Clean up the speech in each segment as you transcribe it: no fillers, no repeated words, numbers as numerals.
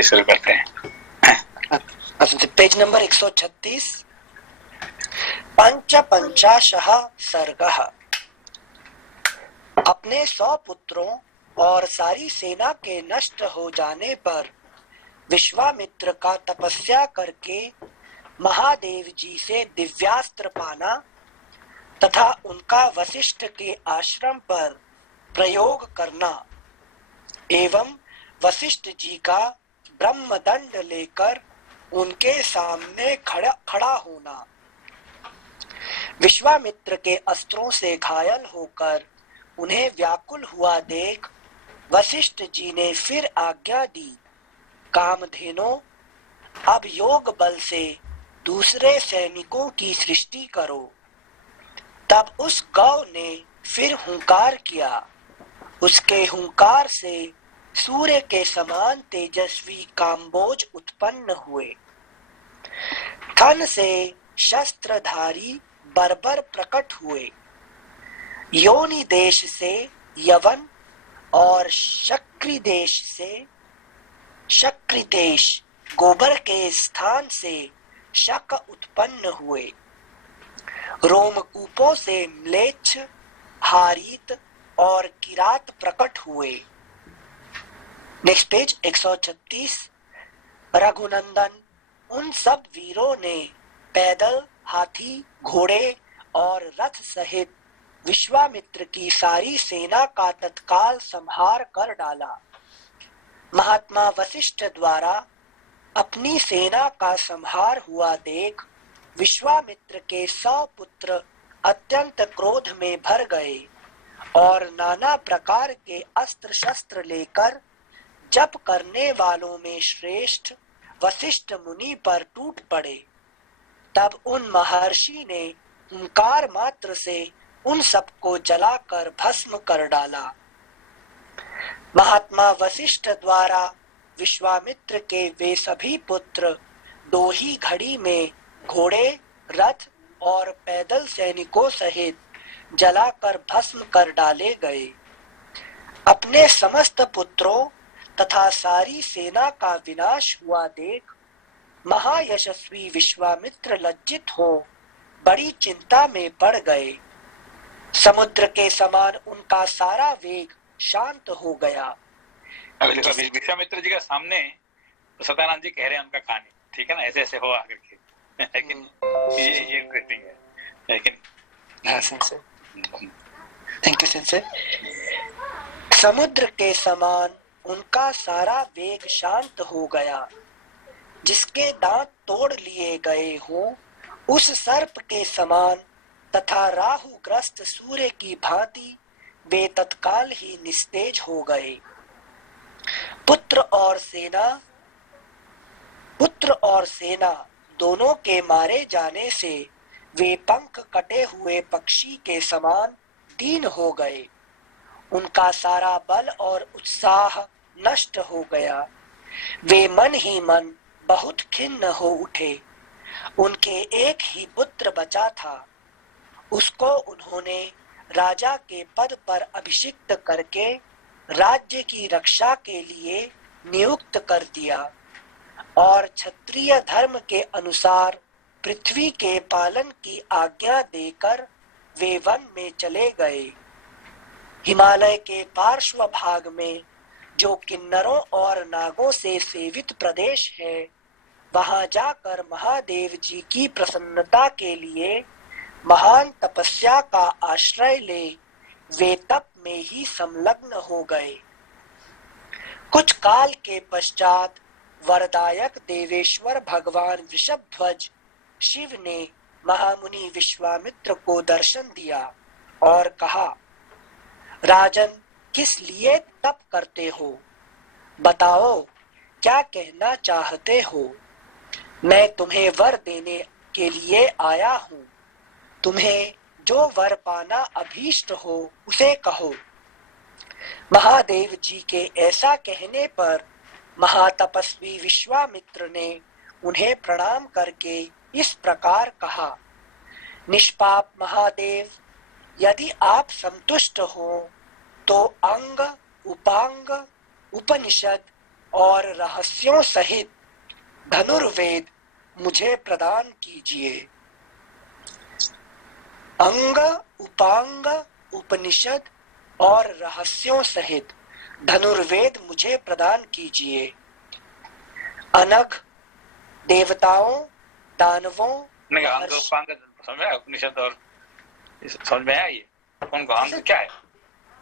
चलिए शुरू करते हैं। Page number 136। पंचपंचाशः सर्गः। अपने 100 पुत्रों और सारी सेना के नष्ट हो जाने पर विश्वामित्र का तपस्या करके महादेव जी से दिव्यास्त्र पाना तथा उनका वशिष्ठ के आश्रम पर प्रयोग करना एवं वशिष्ठ जी का ब्रह्मदंड लेकर उनके सामने खड़ा होना। विश्वामित्र के अस्त्रों से घायल होकर उन्हें व्याकुल हुआ देख वशिष्ठ जी ने फिर आज्ञा दी, कामधेनो, अब योग बल से दूसरे सैनिकों की सृष्टि करो। तब उस गौ ने फिर हुंकार किया। उसके हुंकार से सूर्य के समान तेजस्वी काम्बोज उत्पन्न हुए। थन से शस्त्रधारी बर्बर प्रकट हुए। योनि देश से यवन और शक्रि देश से शक्रिदेश गोबर के स्थान से शक उत्पन्न हुए। रोमकूपों से म्लेच्छ, हारीत और किरात प्रकट हुए। Next page 136। रघुनंदन उन सब वीरों ने पैदल, हाथी, घोड़े और रथ सहित विश्वामित्र की सारी सेना का तत्काल संहार कर डाला। महात्मा वशिष्ठ द्वारा अपनी सेना का संहार हुआ देख विश्वामित्र के 100 पुत्र अत्यंत क्रोध में भर गए और नाना प्रकार के अस्त्र शस्त्र लेकर जप करने वालों में श्रेष्ठ वशिष्ठ मुनि पर टूट पड़े। तब उन महर्षि ने हुंकार मात्र से उन सबको जलाकर भस्म कर डाला। महात्मा वशिष्ठ द्वारा विश्वामित्र के वे सभी पुत्र दो ही घड़ी में घोड़े, रथ और पैदल सैनिकों सहित जलाकर भस्म कर डाले गए। अपने समस्त पुत्रों तथा सारी सेना का विनाश हुआ देख महायशस्वी विश्वामित्र लज्जित हो बड़ी चिंता में पड़ गए। समुद्र के समान उनका सारा वेग शांत हो गया। विश्वामित्र जी के सामने सत्यानंद जी कह रहे हैं उनका कहानी, ठीक है ना, ऐसे ऐसे हो आकर के, लेकिन ये इंटरेस्टिंग है, लेकिन हाँ सेंसे, थैंक यू सेंसे। समुद्र के समान उनका सारा वेग शांत हो गया। जिसके दांत तोड़ लिए गए हों उस सर्प के समान तथा राहुग्रस्त सूर्य की भांति वे तत्काल ही निस्तेज हो गए। पुत्र और सेना दोनों के मारे जाने से वे पंख कटे हुए पक्षी के समान दीन हो गए। उनका सारा बल और उत्साह नष्ट हो गया। वे मन ही मन बहुत खिन्न हो उठे। उनके एक ही पुत्र बचा था। उसको उन्होंने राजा के पद पर अभिषिक्त करके राज्य की रक्षा के लिए नियुक्त कर दिया और क्षत्रिय धर्म के अनुसार पृथ्वी के पालन की आज्ञा देकर वे वन में चले गए। हिमालय के पार्श्व भाग में जो किन्नरों और नागों से सेवित प्रदेश है, वहां जाकर महादेव जी की प्रसन्नता के लिए महान तपस्या का आश्रय ले वे तप में ही संलग्न हो गए। कुछ काल के पश्चात वरदायक देवेश्वर भगवान वृषभध्वज शिव ने महामुनि विश्वामित्र को दर्शन दिया और कहा, राजन, किस लिए तप करते हो? बताओ, क्या कहना चाहते हो? मैं तुम्हें वर देने के लिए आया हूँ। तुम्हें जो वर पाना अभीष्ट हो उसे कहो। महादेव जी के ऐसा कहने पर महातपस्वी विश्वामित्र ने उन्हें प्रणाम करके इस प्रकार कहा, निष्पाप महादेव, यदि आप संतुष्ट हो तो अंग, उपांग, उपनिषद, और रहस्यों सहित धनुर्वेद मुझे प्रदान कीजिए। अंग उपांग उपनिषद और रहस्यों सहित धनुर्वेद मुझे प्रदान कीजिए। अनघ देवताओं, दानवों, नहीं, अंग उपांग समझ में आया? उपनिषद और समझ में आया? ये उनको अंग क्या है?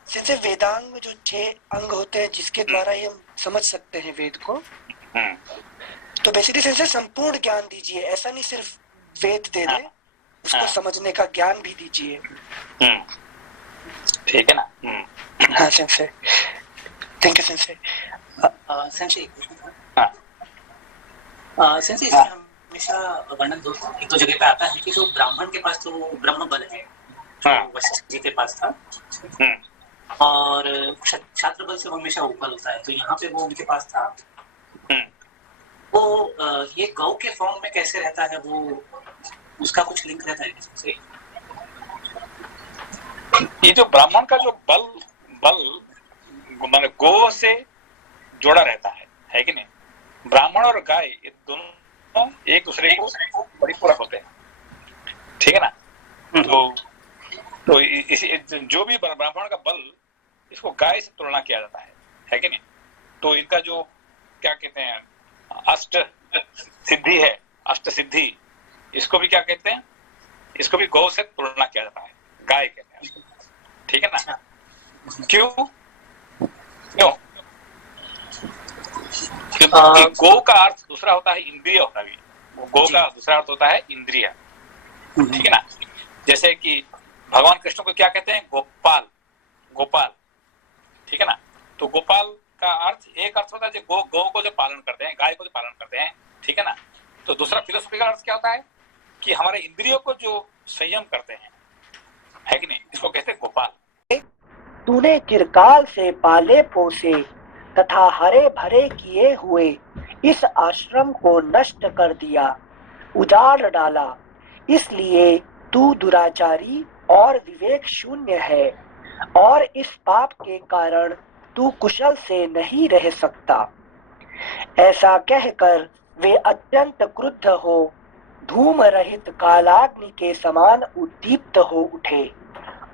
जैसे वेदांग में जो 6 अंग होते हैं जिसके द्वारा ही हम समझ सकते हैं वेद को, तो बेसिकली से संपूर्ण ज्ञान दीजिए, ऐसा नहीं सिर्फ वेद दे दें, उसको समझने का ज्ञान भी दीजिए। ठीक है ना? हाँ sensei, thank you sensei. Sensei हाँ सेंसे इसमें हमेशा वर्णन एक दो जगह पे आता है कि जो ब्राह्मण के पास तो ब्रह्म बल है जो वशिष्ठ जी के पास था, और क्षात्र बल से वो हमेशा ऊपर होता है, तो यहाँ पे वो उनके पास था। वो ये गौ के फॉर्म में कैसे रहता है, वो उसका कुछ लिंक रहता है इससे? ये जो ब्राह्मण का जो बल माने गो से जोड़ा रहता है कि नहीं? ब्राह्मण और गाय ये दोनों एक दूसरे को परिपूरक होते हैं, ठीक है ना? तो इसी जो भी ब्राह्मण का बल, इसको गाय से तुलना किया जाता है कि नहीं? तो इनका जो क्या कहते हैं अष्ट सिद्धि है, अष्ट सिद्धि, इसको भी क्या कहते हैं? इसको भी गौ से तुलना किया जाता है, गाय कहते हैं, ठीक है ना? क्यों? क्योंकि गौ का अर्थ दूसरा होता है इंद्रिय होता है, गौ का दूसरा अर्थ होता है इंद्रिय, ठीक है ना? जैसे कि भगवान कृष्ण को क्या कहते हैं? गोपाल, ठीक है ना? तो गोपाल का अर्थ एक अर्थ होता है जो गौ को जो पालन करते हैं, गाय को जो पालन करते हैं, ठीक है ना? तो दूसरा फिलोसफी का अर्थ क्या होता है कि हमारे इंद्रियों को जो संयम करते हैं, है कि नहीं? इसको कहते हैं गोपाल। तूने चिरकाल से पाले पोसे तथा हरे भरे किए हुए इस आश्रम को नष्ट कर दिया, उजाड़ डाला, इसलिए तू दुराचारी और विवेक शून्य है, और इस पाप के कारण तू कुशल से नहीं रह सकता। ऐसा कहकर वे अत्यंत क्रुद्ध हो धूम रहित कालाग्नि के समान उद्दीप्त हो उठे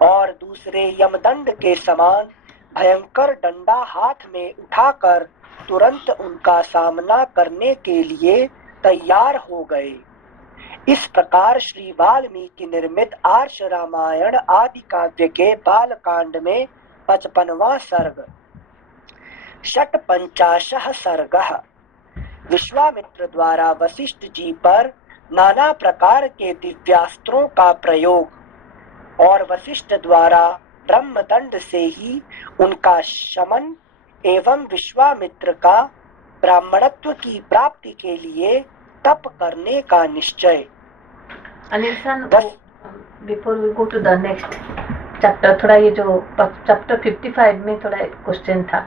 और दूसरे यमदंड के समान भयंकर डंडा हाथ में उठाकर तुरंत उनका सामना करने के लिए तैयार हो गए। इस प्रकार श्री वाल्मीकि निर्मित आर्ष रामायण आदि काव्य के बालकांड में 55वां सर्ग षट्पंचाशः सर्गः विश्वामित्र द्वारा वशिष्ठ जी पर नाना प्रकार के दिव्यास्त्रों का प्रयोग और वशिष्ठ द्वारा ब्रह्मदंड से ही उनका शमन एवं विश्वामित्र का ब्राह्मणत्व की प्राप्ति के लिए तप करने का निश्चय। Anil sir, before we go to the next chapter, थोड़ा ये जो चैप्टर 55 में थोड़ा क्वेश्चन था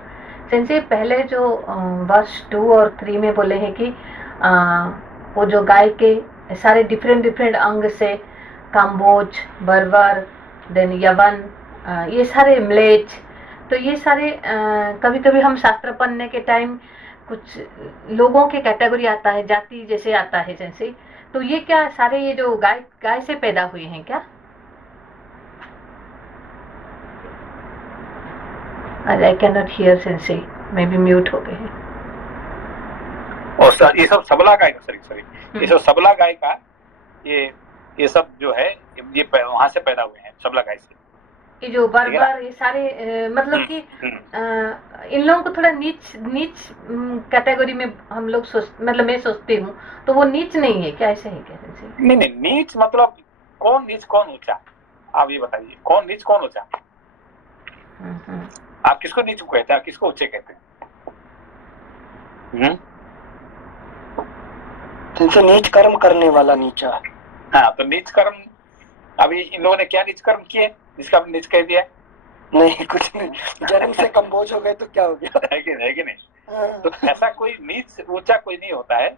सेंसे, पहले जो वर्ष 2 और 3 में बोले हैं कि वो जो गाय के सारे डिफरेंट अंग से काम्बोज, बर्बर, देन यवन, ये सारे म्लेच्छ, तो ये सारे कभी कभी हम शास्त्र पढ़ने के टाइम कुछ लोगों के कैटेगरी आता है, जाति जैसे आता है जैसे, तो ये क्या सारे ये जो गाय से पैदा हुए हैं क्या? I cannot hear sensei, maybe mute हो गए हैं। और सर ये सब सबला गाय का सॉरी ये सब सबला गाय का ये सब जो है ये वहां से पैदा हुए हैं, सबला गाय से। ये जो बर्बर ये सारे मतलब कि इन लोगों को थोड़ा नीच कैटेगरी में हम लोग मतलब मैं सोचती हूँ, तो वो नीच नहीं है क्या? ऐसे है क्या सर? नहीं, नीच मतलब कौन नीच कौन ऊंचा, आप ये बताइए, कौन नीच कौन ऊंचा? आप किसको नीच कहते हैं, किसको ऊंचे कहते हैं? तो नीच कर्म करने वाला नीचा। हाँ, तो नीच कर्म अभी इन लोगों ने क्या नीच कर्म किए जिसका नीच कह दिया? नहीं, कुछ नहीं, जन्म से कम्बोज हो गए तो क्या हो गया? है कि नहीं? तो ऐसा कोई नीच ऊंचा कोई नहीं होता है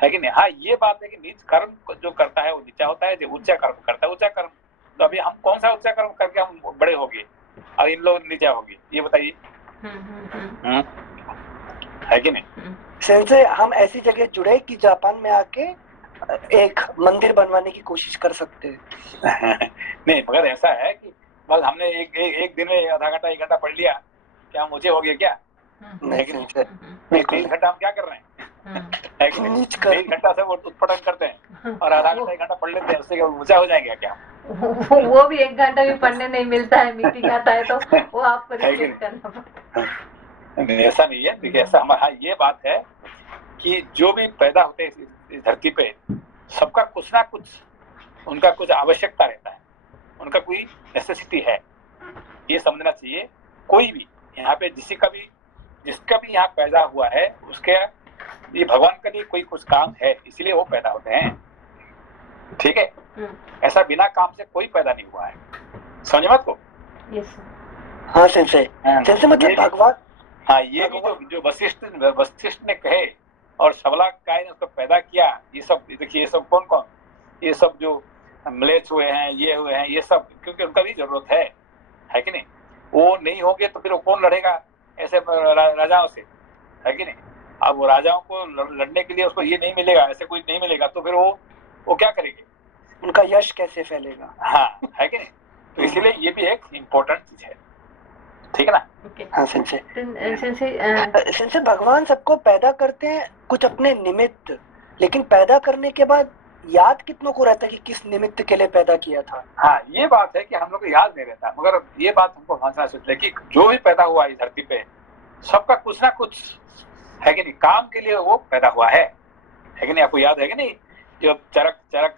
कि नहीं? हाँ, ये बात है कि नीच कर्म जो करता है वो नीचा होता है, जो ऊंचा कर्म करता है ऊंचा कर्म। तो अभी हम कौन सा ऊंचा कर्म करके हम बड़े हो गए और इन लोग नीचा हो गए, ये बताइए। है कि नहीं? सेंसे हम ऐसी जगह जुड़े कि जापान में आके एक मंदिर बनवाने की कोशिश कर सकते हैं। नहीं, मगर ऐसा है कि बस हमने एक दिन में आधा घंटा 1 घंटा पढ़ लिया, क्या मुझे हो गया क्या? नहीं सेंसे, बिल्कुल 1 घंटा हम क्या कर रहे हैं? है कि नहीं? नीच कर 1 घंटा से वो उत्पटन करते हैं और आधा घंटा 1 घंटा पढ़ लेते हैं, उससे क्या ऊंचा हो जाएंगे क्या? वो भी 1 घंटा भी पढ़ने नहीं मिलता है, मीटिंग आता है तो वो आपको है कि रिजेक्ट करना पड़ता है। नहीं, ऐसा नहीं है। देखिए, ऐसा हमारा ये बात है कि जो भी पैदा होते हैं इस धरती पे, सबका कुछ ना कुछ उनका कुछ आवश्यकता रहता है, उनका कोई नेसेसिटी है, ये समझना चाहिए। कोई भी यहाँ पे जिसका भी यहाँ पैदा हुआ है, उसके ये भगवान के लिए कोई कुछ काम है, इसलिए वो पैदा होते हैं, ठीक है? ऐसा बिना काम से कोई पैदा नहीं हुआ है, समझे बात को? यस हाँ सेंसे, सेंसे मतलब भगवान, हाँ, ये भी जो वशिष्ठ ने कहे और सबला काय ने उसको पैदा किया, ये सब देखिए, ये सब कौन ये सब जो म्लेच्छ हुए हैं, ये सब क्योंकि उनका भी जरूरत है कि नहीं? वो नहीं होंगे तो फिर वो कौन लड़ेगा ऐसे राजाओं से, है कि नहीं? अब वो राजाओं को लड़ने के लिए उसको ये नहीं मिलेगा, ऐसे कोई नहीं मिलेगा, तो फिर वो क्या करेंगे? उनका यश कैसे फैलेगा? हाँ, है कि नहीं? तो इसीलिए ये भी एक इम्पोर्टेंट चीज है, ठीक है ना? हाँ सेंसे, सेंसे सेंसे भगवान सबको पैदा करते हैं कुछ अपने निमित्त, लेकिन पैदा करने के बाद याद कितनों को रहता है कि किस निमित्त के लिए पैदा किया था? हाँ, ये बात है कि हम लोग को याद नहीं रहता, मगर ये बात हमको समझना चाहिए कि जो भी पैदा हुआ इस धरती पे, सबका कुछ ना कुछ है कि नहीं, काम के लिए वो पैदा हुआ है कि नहीं? आपको याद है कि नहीं, जब चरक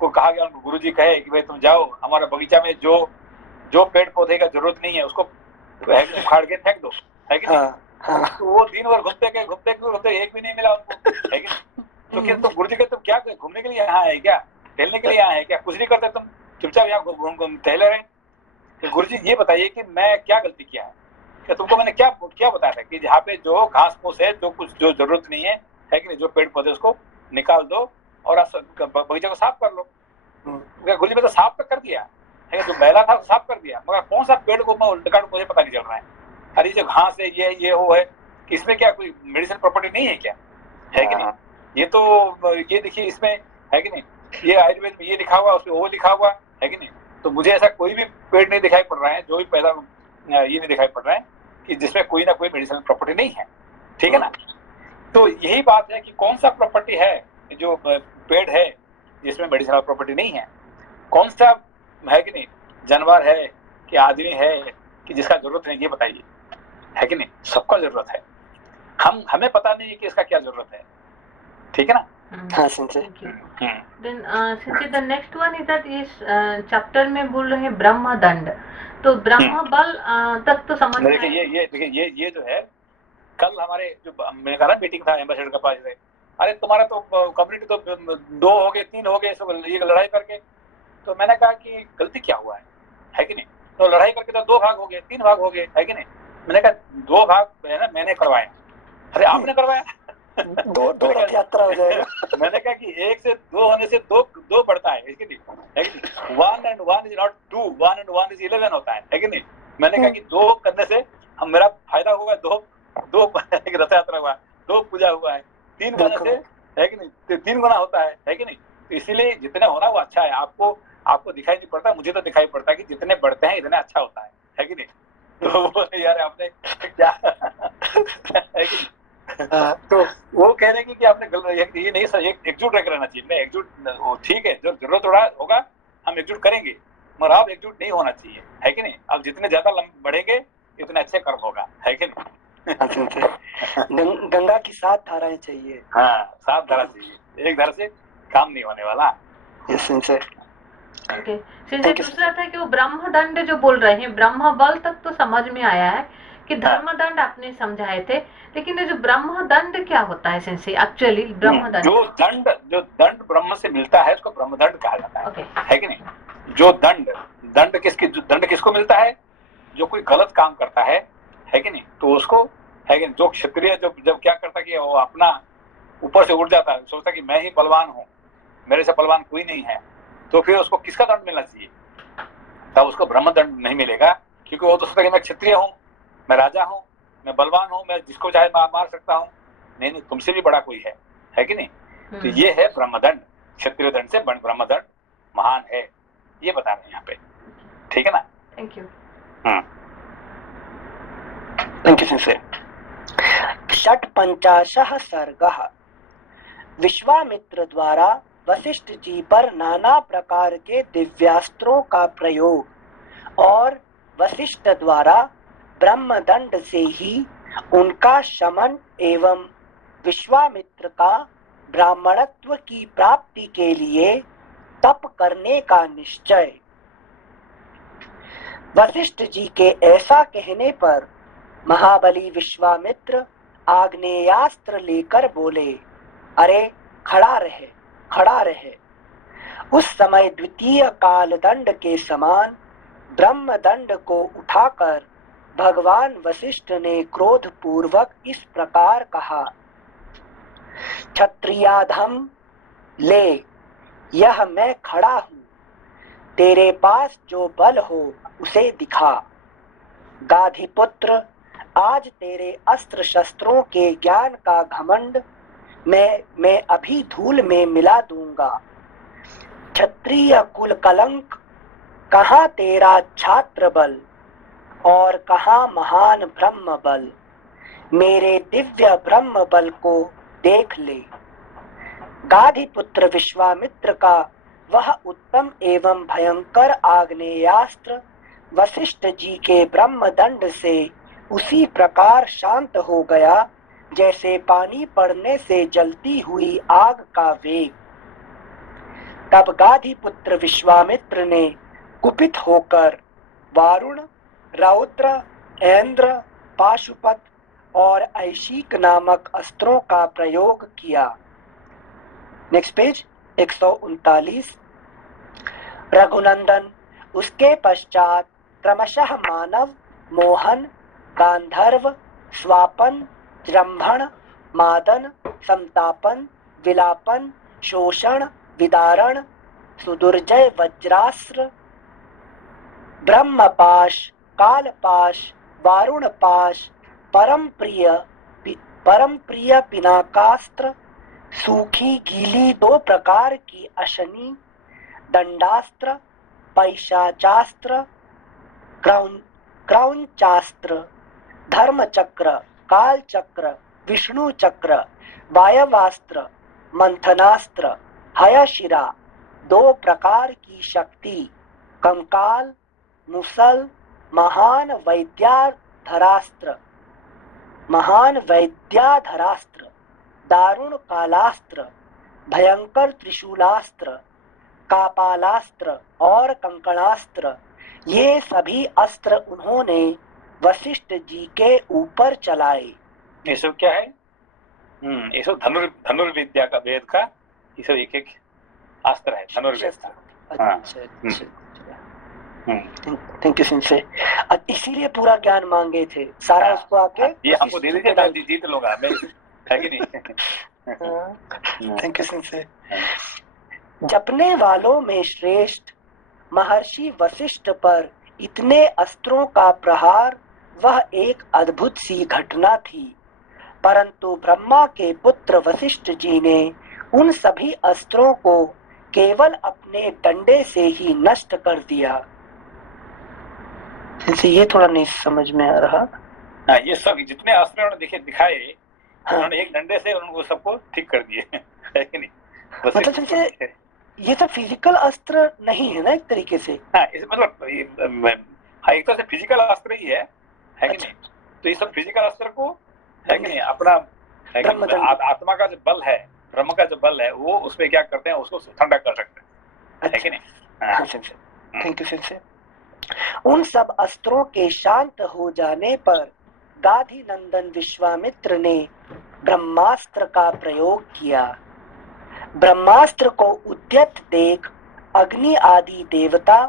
को कहा गया, उनको गुरुजी कहे कि भाई तुम जाओ हमारे बगीचा में जो पेड़ पौधे का जरूरत नहीं है उसको उखाड़ के फेंक दो, है कि नहीं? हाँ, तो वो दिन भर घूमते एक भी नहीं मिला उनको, है कि नहीं? तो क्या तुम गुरुजी के तुम क्या घूमने के लिए यहाँ है क्या, टहलने के लिए यहाँ है क्या? कुछ नहीं करते तुम, चुपचाप यहाँ घूम टहले रहे। तो गुरुजी ये बताइए कि मैं क्या गलती किया है, कि तुमको मैंने क्या बताया था कि जहाँ पे जो घास फूस है, जो जरूरत नहीं है कि नहीं, जो पेड़ पौधे उसको निकाल दो और बगीचा को साफ कर लो। गुरुजी में तो साफ तक कर दिया है, जो मैला था साफ कर दिया, मगर कौन सा पेड़ को मैं उल्टा मुझे पता नहीं चल रहा है। अरे जो घास है, ये वो है कि इसमें क्या कोई मेडिसिन प्रॉपर्टी नहीं है क्या, है कि नहीं? ये तो ये देखिए इसमें, है कि नहीं, ये आयुर्वेद में ये लिखा हुआ, उसमें वो लिखा हुआ, है कि नहीं? तो मुझे ऐसा कोई भी पेड़ नहीं दिखाई पड़ रहा है, जो भी पैदा ये नहीं दिखाई पड़ रहा है कि जिसमें कोई ना कोई मेडिसिनल प्रॉपर्टी नहीं है, ठीक है ना? तो यही बात है कि कौन सा प्रॉपर्टी है जो पेड़ है जिसमें मेडिसिनल प्रॉपर्टी नहीं है, कौन सा है कि नहीं जानवर है कि आदमी है कि जिसका जरूरत नहीं, ये बताइए, है कि नहीं? सबका जरूरत है, हमें पता नहीं है कि इसका क्या जरूरत है, ठीक है ना? हाँ sensei. Then sensei the next one is that इस चैप्टर में बोल रहे हैं ब्रह्म दंड, तो ब्रह्म बल तक तो समझ में देखिए ये जो है, कल हमारे जो मैंने कहा मीटिंग था एम्बेसडर के पास से, अरे तुम्हारा तो कम्युनिटी तो 2 हो गए 3 हो गए सब ये लड़ाई करके, तो मैंने कहा कि गलती क्या हुआ है कि नहीं? तो लड़ाई करके तो 2 भाग हो गए 3 भाग हो गए, है कि नहीं? मैंने कहा 2 भाग है ना मैंने करवाया, अरे आपने करवाया, 2 रथ यात्रा हो जाएगा। मैंने कहा कि 1 से 2 होने से 2 बढ़ता है कि नहीं, है कि नहीं? 1 and 1 is not 2, 1 and 1 is 11 होता है कि नहीं? मैंने कहा कि 2 करने से हम मेरा फायदा होगा, 2 रथ यात्रा हुआ, 2 पूजा हुआ है, 3 करने से, है कि नहीं, 3 गुना होता है कि नहीं? तो इसीलिए जितने होना वो अच्छा है, आपको दिखाई नहीं पड़ता, मुझे तो दिखाई पड़ता है कि जितने बढ़ते हैं इतने अच्छा होता है कि नहीं? तो यार आपने क्या है कि तो वो कह रहे हैं कि आपने ये नहीं सर, एकजुट रह रहना चाहिए, नहीं एकजुट ठीक है, जो जरूरत होगा हम एकजुट करेंगे, मगर आप एकजुट नहीं होना चाहिए, है कि नहीं? अब जितने ज्यादा बढ़ेंगे इतने अच्छे कर्म होगा, है कि नहीं? गंगा की 7 धाराएं चाहिए। हाँ, 7 धारा चाहिए, एक धारा से काम नहीं होने वाला। ओके, दूसरा था कि वो ब्रह्म दंड जो बोल रहे हैं, ब्रह्म बल तक तो समझ में आया है कि धर्म दंड आपने समझाए थे, लेकिन ये जो ब्रह्म दंड क्या होता है सेंसे एक्चुअली? ब्रह्म दंड जो दंड ब्रह्म से मिलता है उसको ब्रह्म दंड कहा जाता है, okay. है कि नहीं? जो दंड किसको मिलता है? जो कोई गलत काम करता है कि नहीं, तो उसको, है कि नहीं, जो क्षत्रिय जब क्या करता कि वो अपना ऊपर से उठ जाता है, सोचता कि मैं ही बलवान हूँ, मेरे से बलवान कोई नहीं है, तो फिर उसको किसका दंड मिलना चाहिए? तब उसको ब्रह्म दंड नहीं मिलेगा, क्योंकि वो तो सोचता कि मैं क्षत्रिय हूँ, मैं राजा हूँ, मैं बलवान हूँ, मैं जिसको चाहे मार सकता हूँ। नहीं नहीं, तुमसे भी बड़ा कोई है कि नहीं? तो ये है ब्रह्मदंड, क्षत्रिय दंड से ब्रह्मदंड महान है, ये बता रहे हैं यहाँ पे। ठीक है ना? Thank you. थैंक यू सिंसे। षट्पंचाशः सर्गः। विश्वामित्र द्वारा वशिष्ठ जी पर नाना प्रकार के दिव्यास्त्रों का प्रयोग और वशिष्ठ द्वारा ब्रह्मदंड से ही उनका शमन एवं विश्वामित्र का ब्राह्मणत्व की प्राप्ति के लिए तप करने का निश्चय। वशिष्ठ जी के ऐसा कहने पर महाबली विश्वामित्र आग्नेयास्त्र लेकर बोले, अरे खड़ा रहे, खड़ा रहे। उस समय द्वितीय कालदंड के समान ब्रह्मदंड को उठाकर भगवान वशिष्ठ ने क्रोध पूर्वक इस प्रकार कहा, क्षत्रियाधम ले, यह मैं खड़ा हूं, तेरे पास जो बल हो उसे दिखा। गाधिपुत्र, आज तेरे अस्त्र शस्त्रों के ज्ञान का घमंड मैं अभी धूल में मिला दूंगा। क्षत्रिय कुल कलंक, कहाँ तेरा छात्र बल और कहाँ महान ब्रह्म बल, मेरे दिव्य ब्रह्म बल को देख ले। गाधिपुत्र विश्वामित्र का वह उत्तम एवं भयंकर आग्नेयास्त्र वशिष्ठ जी के ब्रह्मदंड से उसी प्रकार शांत हो गया जैसे पानी पड़ने से जलती हुई आग का वेग। तब गाधिपुत्र विश्वामित्र ने कुपित होकर वारुण, रौद्र, ऐन्द्र, पाशुपत और ऐशिक नामक अस्त्रों का प्रयोग किया। Next page 139। रघुनंदन उसके पश्चात क्रमशः मानव, मोहन, गांधर्व, स्वापन, जृंभण, मादन, संतापन, विलापन, शोषण, विदारण, सुदुर्जय वज्रास्त्र, ब्रह्मपाश, कालपाश, वारुणपाश, परम प्रिय पिनाकास्त्र, सूखी गीली 2 प्रकार की अशनी, दंडास्त्र, पैशाचास्त्र, क्रौंचास्त्र, धर्मचक्र, कालचक्र, विष्णु चक्र, वायवास्त्र, मंथनास्त्र, हयशिरा, 2 प्रकार की शक्ति, कंकाल, मुसल, महान वैद्याधरास्त्र, दारुण कालास्त्र, भयंकर त्रिशूलास्त्र, कापालास्त्र और कंकणास्त्र, ये सभी अस्त्र उन्होंने वशिष्ठ जी के ऊपर चलाए। ये सब क्या है? ये सब धनुर्विद्या का, वेद का, ये सब एक एक अस्त्र है धनुर्वेद का। थैंक यू सिंसे। इसीलिए पूरा ज्ञान मांगे थे, सारा उसको आके ये हमको दे दीजिए, मैं जीत लूंगा मैं, है कि नहीं? थैंक यू सिंसे। जपने वालों में श्रेष्ठ महर्षि वशिष्ठ पर इतने अस्त्रों का प्रहार वह एक अद्भुत सी घटना थी, परंतु ब्रह्मा के पुत्र वशिष्ठ जी ने उन सभी अस्त्रों को केवल अपने डंडे से ही नष्ट कर दिया। इसे ये थोड़ा नहीं समझ में आ रहा। हाँ, ये सब जितने अस्त्र उन्होंने दिखाए, उन्होंने एक डंडे से उनको सबको ठीक कर दिए, है कि नहीं? मतलब जैसे ये सब फिजिकल अस्त्र नहीं है ना एक तरीके से? हाँ, मतलब एक तरह से फिजिकल अस्त्र ही है कि नहीं? तो ये सब फिजिकल अस्त्र को, है कि नहीं, अपना आत्मा का जो बल है, ब्रह्म का जो बल है, वो उसमें क्या करते हैं, उसको ठंडा कर सकते हैं, है कि नहीं? थैंक यू सिंसे। उन सब अस्त्रों के शांत हो जाने पर गाधी नंदन विश्वामित्र ने ब्रह्मास्त्र का प्रयोग किया। ब्रह्मास्त्र को उद्यत देख अग्नि आदि देवता,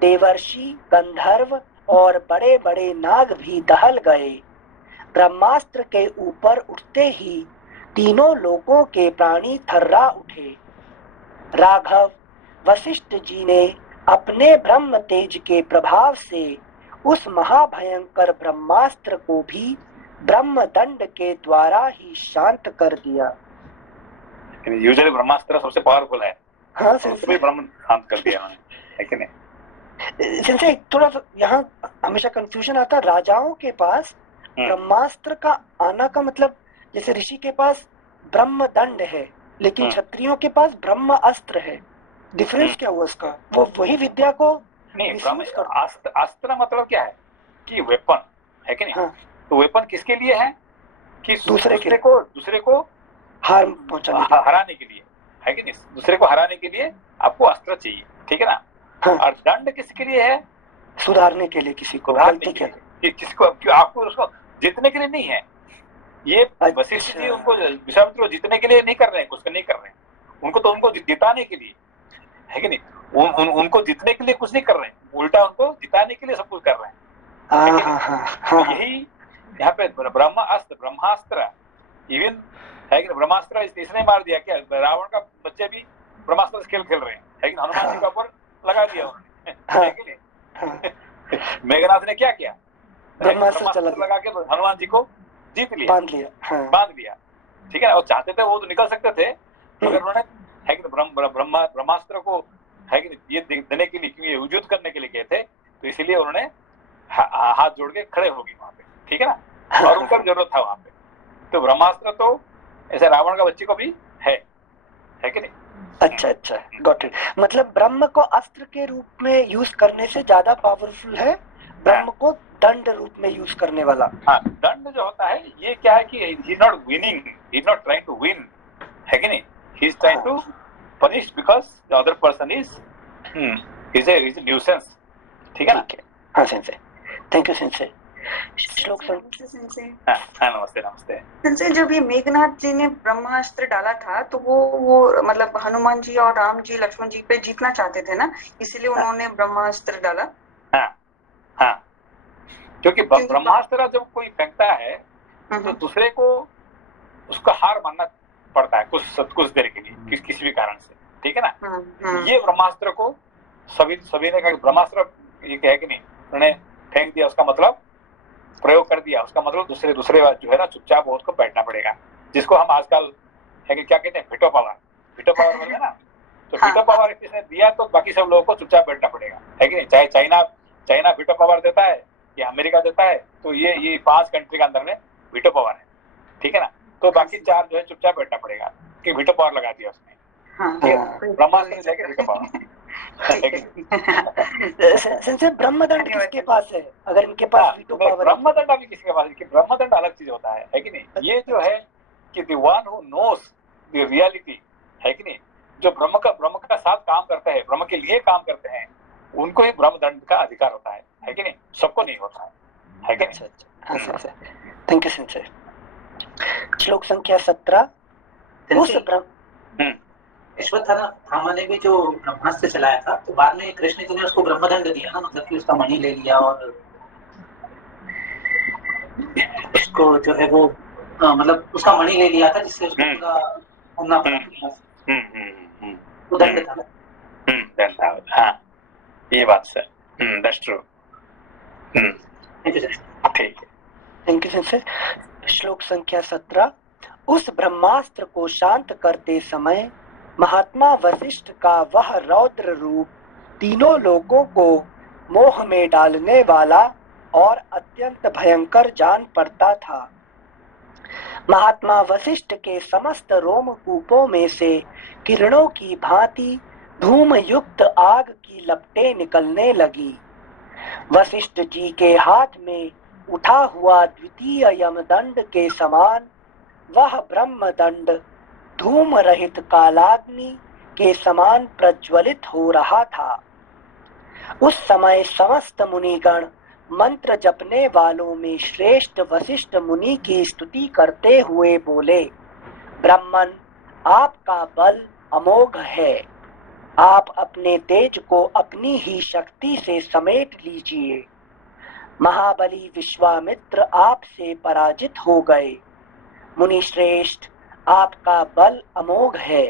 देवर्षि, गंधर्व और बड़े बड़े नाग भी दहल गए। ब्रह्मास्त्र के ऊपर उठते ही तीनों लोकों के प्राणी थर्रा उठे। राघव वशिष्ठ जी ने अपने ब्रह्म तेज के प्रभाव से उस महाभयंकर ब्रह्मास्त्र को भी ब्रह्म दंड के द्वारा ही शांत कर दिया। यूजुअली ब्रह्मास्त्र सबसे पावरफुल है, हाँ उसको भी ब्रह्म शांत कर दिया उन्होंने, है कि नहीं? सेंसे थोड़ा सा यहाँ हमेशा कंफ्यूजन आता है, राजाओं के पास ब्रह्मास्त्र का आना का मतलब, जैसे ऋषि के पास ब्रह्म दंड है लेकिन क्षत्रियों के पास ब्रह्म अस्त्र है, डिफरेंस क्या हुआ उसका? वो वही विद्या को नहीं, misuse करते अस्त्र मतलब क्या है कि वेपन, है कि नहीं? हाँ। तो वेपन किसके लिए है कि दूसरे को हार्म पहुंचाने के लिए। हराने के लिए, है कि नहीं? दूसरे को हराने के लिए आपको अस्त्र चाहिए, ठीक है ना? हाँ। और दंड किसके लिए है? सुधारने के लिए, किसी को गलती किया कि किसको, आपको उसको जीतने के लिए नहीं है। ये वशिष्ठ जी उनको विश्वामित्र को जीतने के लिए नहीं कर रहे हैं, कुछ नहीं कर रहे हैं, उनको जिताने के लिए, है कि नहीं? उनको जीतने के लिए कुछ नहीं कर रहे हैं, उल्टा उनको जिताने के लिए सब कुछ कर रहे हैं। यही यहाँ पे ब्रह्मास्त्र इवन है कि ब्रह्मास्त्र इसने मार दिया क्या? रावण का बच्चे भी ब्रह्मास्त्र खेल रहे हैं, है कि हनुमान जी का ऊपर लगा दिया उन्होंने, है कि नहीं? मेघनाथ ने क्या किया? ब्रह्मास्त्र लगा के हनुमान जी को जीत लिया, बांध लिया, ठीक है। और चाहते थे वो तो निकल सकते थे, मगर उन्होंने है कि ब्रह्मास्त्र को है कि ये देने के लिए, क्योंकि युद्ध करने के लिए गए थे, तो इसीलिए उन्होंने हाथ जोड़ के खड़े हो गए वहां पे, ठीक है ना? और उनका जरूरत था वहां पे। तो ब्रह्मास्त्र तो ऐसे रावण का बच्चे को भी है कि नहीं? अच्छा, गॉट इट। मतलब ब्रह्म को अस्त्र के रूप में यूज करने से ज्यादा पावरफुल है ब्रह्म को दंड रूप में यूज करने वाला। हाँ, दंड जो होता है ये क्या है कि he is not winning, he is not trying to win, है कि नहीं? He is trying to punish because the other person is a nuisance, ठीक है ना? हाँ सेंसे, थैंक यू सेंसे। श्लोक सेंसे। हाँ, नमस्ते। सेंसे, जब ये मेघनाथ जी ने ब्रह्मास्त्र डाला था तो वो मतलब हनुमान जी और राम जी लक्ष्मण जी पे जीतना चाहते थे ना, इसलिए उन्होंने ब्रह्मास्त्र डाला। हाँ, क्योंकि ब्रह्मास्त्र जब कोई फेंकता है तो दूसरे को उसका हार मानना पड़ता है कुछ देर के लिए, किसी भी कारण से, ठीक है ना? ये ब्रह्मास्त्र को सभी ने कहा ब्रह्मास्त्र ये है कि नहीं, उन्होंने फेंक दिया, उसका मतलब प्रयोग कर दिया, उसका मतलब दूसरे जो है ना चुपचाप बहुत को बैठना पड़ेगा, जिसको हम आजकल है कि क्या कहते हैं, वीटो पावर बोलते हैं ना। तो वीटो पावर किसने दिया तो बाकी सब लोगों को चुपचाप बैठना पड़ेगा, है कि नहीं? चाहे चाइना वीटो पावर देता है या अमेरिका देता है, तो ये 5 कंट्री के अंदर में वीटो पावर है, ठीक है ना? तो बाकी 4 जो है चुपचाप बैठना पड़ेगा कि वीटो पावर लगा दिया उसने, ब्रह्मास्त्र लेके वीटो पावर। संजय, ब्रह्मदंड किसके पास है? अगर इनके पास वीटो पावर, ब्रह्मदंड अभी किसके पास है? कि ब्रह्मदंड अलग चीज होता है कि नहीं? ये जो है कि the one who knows the reality, है कि नहीं, जो ब्रह्म का साथ काम करते हैं, ब्रह्म के लिए काम करते हैं, उनको ही ब्रह्मदंड का अधिकार होता है कि नहीं? सबको नहीं होता है कि नहीं? हाँ सर, थैंक यू संजय। श्लोक संख्या 17। उस अश्वत्थामा ने भी जो ब्रह्मास्त्र चलाया था, तो बाद में कृष्ण जी ने उसको ब्रह्मदंड दिया ना, मतलब कि उसका मणि ले लिया और उसको जो है वो मतलब उसका मणि ले लिया था, जिससे उसको पूरा होना पड़ा। वो दंड था। दंड था, हाँ, ये बात सर, दैट्स ट्रू। ठीक, थैंक यू सर। श्लोक संख्या 17। उस ब्रह्मास्त्र को शांत करते समय महात्मा वशिष्ठ का वह रौद्र रूप तीनों लोगों को मोह में डालने वाला और अत्यंत भयंकर जान पड़ता था। महात्मा वशिष्ठ के समस्त रोमकूपों में से किरणों की भांति धूम युक्त आग की लपटें निकलने लगी। वशिष्ठ जी के हाथ में उठा हुआ द्वितीय यमदंड के समान वह ब्रह्मदंड धूम रहित कालाग्नि के समान प्रज्वलित हो रहा था। उस समय समस्त मुनिगण मंत्र जपने वालों में श्रेष्ठ वशिष्ठ मुनि की स्तुति करते हुए बोले, ब्राह्मण, आपका बल अमोघ है। आप अपने तेज को अपनी ही शक्ति से समेट लीजिए। महाबली विश्वामित्र आपसे पराजित हो गए। मुनि श्रेष्ठ, आपका बल अमोघ है।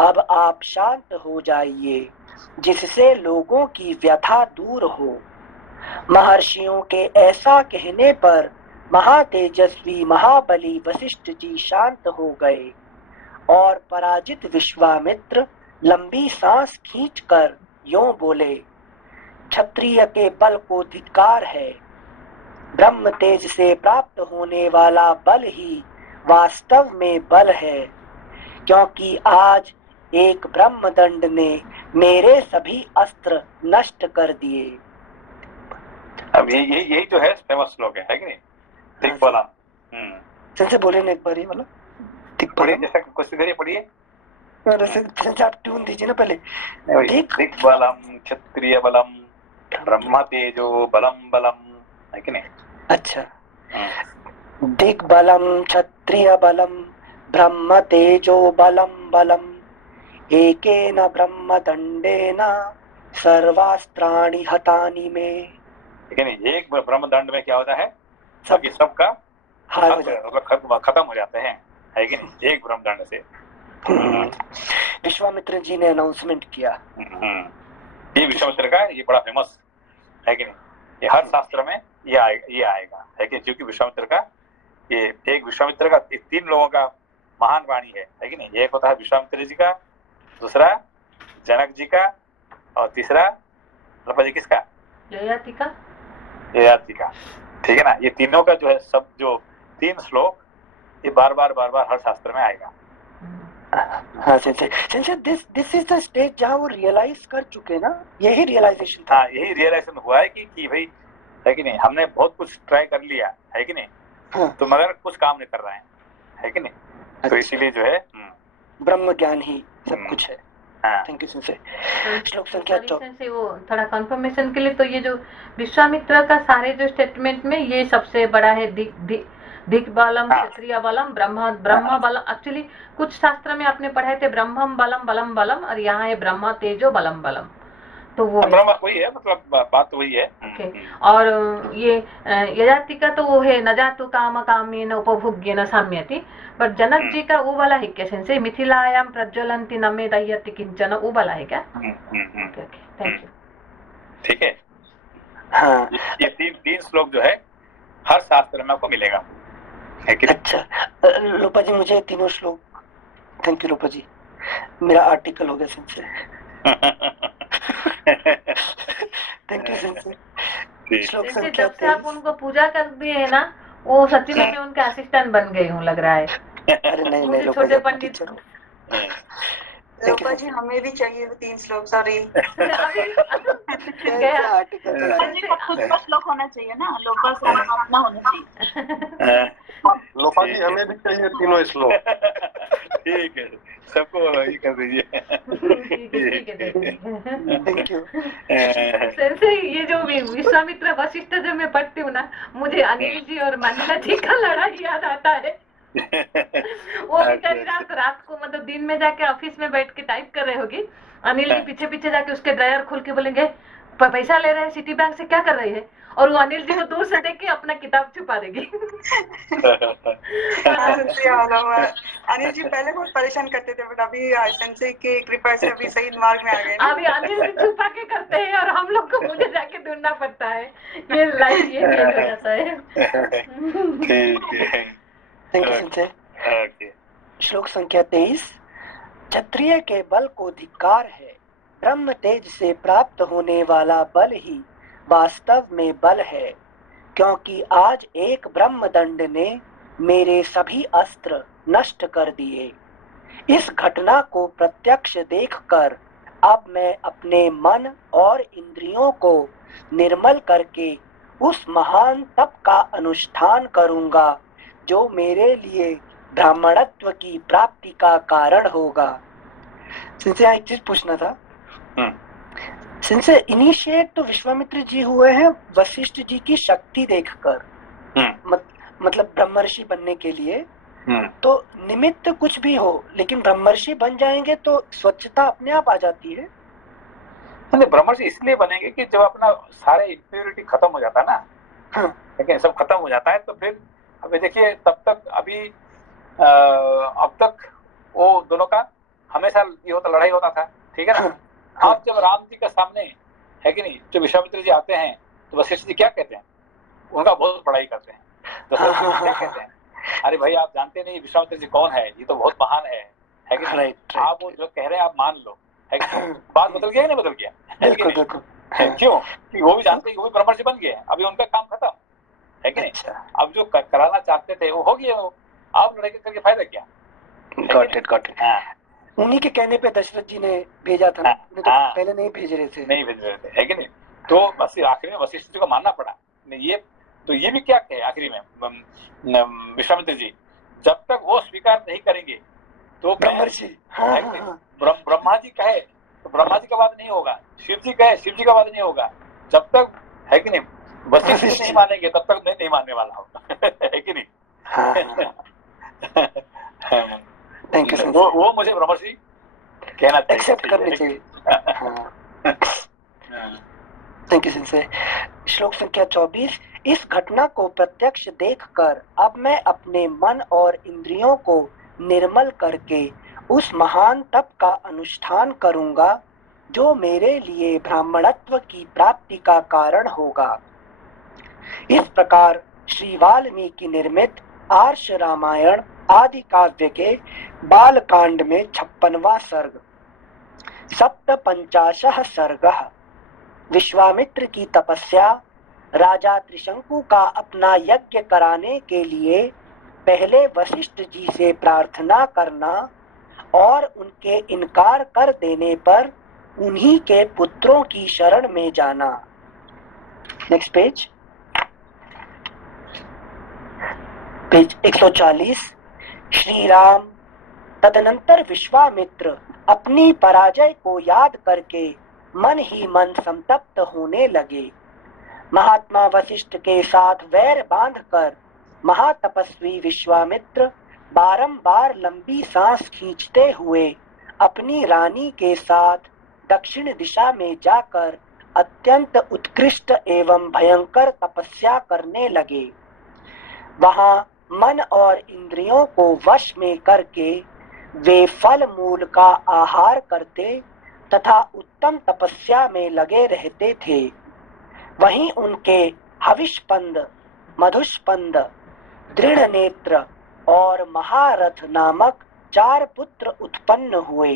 अब आप शांत हो जाइए, जिससे लोगों की व्यथा दूर हो। महर्षियों के ऐसा कहने पर महातेजस्वी महाबली वशिष्ठ जी शांत हो गए और पराजित विश्वामित्र लंबी सांस खींचकर यूं बोले, क्षत्रिय के बल को धिक्कार है। ब्रह्म तेज से प्राप्त होने वाला बल ही वास्तव में बल है, क्योंकि आज एक ब्रह्मदंड ने मेरे सभी अस्त्र नष्ट कर दिए। अब यही जो है फेमस श्लोक है कि नहीं? दिग्बलम। संजय बोले ना एक बार ये वाला पढ़िए, जैसा कुछ इधर ही पढ़िए। संजय आप ट्यून दीजिए ना पहले। दिग्बलम क्षत्रिय बलम ब्रह्म तेजो बलम बलम, है कि नहीं? अच्छा, दिग्बलम क्षत्रिय बलम ब्रह्म तेजो बलम बलम एकेन ब्रह्मदंडेन सर्वास्त्राणि हतानि में। ठीक है नहीं? एक ब्रह्मदंड में क्या होता है? सबकी सबका खत्म हो जाते हैं, है कि नहीं? एक ब्रह्मदंड से। विश्वामित्र जी ने अनाउंसमेंट किया। ये विश्वामित्र का ये बड़ा फेमस है कि नहीं? ये हर शास्त्र में ये आएगा, है कि? क्योंकि विश्वामित्र का ये एक विश्वामित्र का तीन लोगों का महान वाणी है कि नहीं? एक होता है विश्वामित्र जी का, दूसरा जनक जी का, और तीसरा जी किसका? ययाति का। ययाति का, ठीक है ना? ये तीनों का जो है सब जो तीन श्लोक ये बार बार हर शास्त्र में आएगा। हाँ Sanjay, this is the stage जहाँ वो रियलाइज कर चुके ना, यही रियलाइजेशन था। हाँ, यही रियलाइजेशन हुआ है कि भाई, है कि नहीं? हमने बहुत कुछ ट्राई कर लिया, है कि नहीं? हाँ। तो मगर कुछ काम नहीं कर रहे हैं, है कि नहीं? अच्छा। तो इसीलिए जो है ब्रह्म ज्ञान ही सब कुछ है। Thank you Sanjay. श्लोक संख्या 4 से वो थोड़ा कंफर्मेशन के लिए, तो ये जो विश्वामित्र का सारे जो स्टेटमेंट में ये सबसे बड़ा है, दिक बलम क्षत्रिय बलम ब्रह्म बलम। एक्चुअली कुछ शास्त्र में आपने पढ़ाए थे ब्रह्मम बलम बलम बलम, और यहाँ है ब्रह्म तेजो बलम बलम। तो वो वही है, मतलब बात वही है। और ये यजाति का तो वो है न जातु काम कामेन उपभोग्य न साम्यति, बट जनक जी का वो वाला है क्या से मिथिलायाम प्रज्वलंति न मे दह्यति किंचन, वो वाला है क्या? Thank you. ठीक है। हाँ, ये तीन श्लोक जो है हर शास्त्र में आपको मिलेगा, है कि? अच्छा लोपा जी, मुझे तीनों श्लोक। थैंक यू लोपा जी, मेरा आर्टिकल हो गया संजय। Thank you Sanjay. श्लोक संख्या 23। आप उनको पूजा कर दिए है ना, वो सच्ची में मैं उनके असिस्टेंट बन गई हूँ लग रहा है। अरे नहीं, छोटे पंडित। लोपा जी, हमें भी चाहिए 3 श्लोक। सॉरी, श्लोक होना चाहिए ना, लोपा से अपना होना चाहिए। लोपा जी, हमें भी चाहिए तीनों श्लोक। ठीक है, सबको ये कर दीजिए। Thank you. ये जो विश्वामित्र वशिष्ठ जो मैं पढ़ती हूँ ना, मुझे अनिल जी और मंदिरा जी का लड़ाई याद आता है। वो बेचारी रात को, मतलब दिन में जाके ऑफिस में बैठ के टाइप कर रही होगी, अनिल जी पीछे पीछे जाके उसके ड्रायर खोल के बोलेंगे पैसा ले रहे हैं सिटी बैंक से, क्या कर रही है? और वो अनिल जी को दूर से देख के अपना किताब छुपा देगी। अनिल जी पहले बहुत परेशान करते थे, बट अभी संजय की कृपा से अभी सही मार्ग में आ गए। अभी अनिल जी छुपा के करते हैं और हम लोग को मुझे जाके ढूंढना पड़ता है। ये लाइफ ये चेंज हो जाता है। ठीक है, थैंक यू संजय। श्लोक संख्या 23। क्षत्रिय के बल को धिक्कार है, ब्रह्म तेज से प्राप्त होने वाला बल ही वास्तव में बल है, क्योंकि आज एक ब्रह्मदंड ने मेरे सभी अस्त्र नष्ट कर दिए। इस घटना को प्रत्यक्ष देखकर अब मैं अपने मन और इंद्रियों को निर्मल करके उस महान तप का अनुष्ठान करूंगा जो मेरे लिए ब्राह्मणत्व की प्राप्ति का कारण होगा। सिंसे एक चीज पूछना था। सिंसे इनिशिएट तो विश्वामित्र जी हुए हैं वशिष्ठ जी की शक्ति देखकर, मतलब ब्रह्मर्षि बनने के लिए। तो निमित्त कुछ भी हो, लेकिन ब्रह्मर्षि बन जाएंगे तो स्वच्छता अपने आप आ जाती है। ब्रह्मर्षि इसलिए बनेंगे कि जब अपना सारे इम्प्योरिटी खत्म हो जाता है ना, लेकिन सब खत्म हो जाता है तो फिर अभी देखिए, तब तक अभी अब तक वो दोनों का हमेशा ये होता, लड़ाई होता था, ठीक है ना? अब जब राम जी के सामने, है कि नहीं, जब विश्वामित्र जी आते हैं तो वशिष्ठ जी क्या कहते हैं? उनका बहुत बड़ाई करते हैं, दशरथ जी को क्या कहते हैं, अरे भाई आप जानते नहीं विश्वामित्र जी कौन है, ये तो बहुत महान है कि नहीं? राइट आप वो जो कह रहे हैं आप मान लो, है कि नहीं? बात बदल गया कि नहीं बदल गया, है कि बिल्कुल नहीं? बिल्कुल। क्यों? कि वो भी जानते हैं कि वो भी ब्रह्मर्षि बन गए, अभी उनका काम खत्म, है कि नहीं? अच्छा, अब जो कराना चाहते थे वो हो गया, वो आप लड़ाई करके फायदा क्या, है कि गॉट नहीं? It got it. हाँ, उन्हीं के कहने पे दशरथ जी ने भेजा था ना, हाँ, नहीं तो हाँ। पहले नहीं भेज रहे थे। नहीं भेज रहे थे, है कि नहीं? तो बस आखिरी में वशिष्ठ जी को मानना पड़ा। नहीं, ये तो ये भी क्या कहे आखिरी में विश्वामित्र जी, जब तक वो स्वीकार नहीं करेंगे तो मैं, ब्रह्मर्षि, हाँ है कि हाँ नहीं? हाँ, ब्रह्मा जी कहे तो ब्रह्मा जी का बात नहीं होगा, शिव जी कहे शिव जी का बात नहीं होगा, जब तक, है कि नहीं, वशिष्ठ जी नहीं मानेंगे तब तक मैं नहीं मानने वाला हूँ है कि नहीं? हाँ हाँ। थैंक यू सेंसे, वो मुझे ब्रह्मर्षि कहना चाहिए, एक्सेप्ट करनी चाहिए। हाँ, थैंक यू सेंसे। श्लोक संख्या 24। इस घटना को प्रत्यक्ष देखकर अब मैं अपने मन और इंद्रियों को निर्मल करके उस महान तप का अनुष्ठान करूंगा जो मेरे लिए ब्राह्मणत्व की प्राप्ति का कारण होगा। इस प्रकार श्री वाल्मीकि निर्मित आर्ष रामायण आदि काव्य के बालकांड में 56वां सर्ग, 57 सर्गः। विश्वामित्र की तपस्या, राजा त्रिशंकु का अपना यज्ञ कराने के लिए पहले वशिष्ठ जी से प्रार्थना करना और उनके इनकार कर देने पर उन्हीं के पुत्रों की शरण में जाना। Next page, page 140। Shri Ram तदनंतर विश्वामित्र अपनी पराजय को याद करके मन ही मन संतप्त होने लगे। महात्मा वशिष्ठ के साथ वैर बांधकर महातपस्वी विश्वामित्र बारंबार लंबी सांस खींचते हुए अपनी रानी के साथ दक्षिण दिशा में जाकर अत्यंत उत्कृष्ट एवं भयंकर तपस्या करने लगे। वहां मन और इंद्रियों को वश में करके वे फल मूल का आहार करते तथा उत्तम तपस्या में लगे रहते थे। वहीं उनके हविष्पंद, मधुष्पंद, दृढ़ नेत्र और महारथ नामक 4 पुत्र उत्पन्न हुए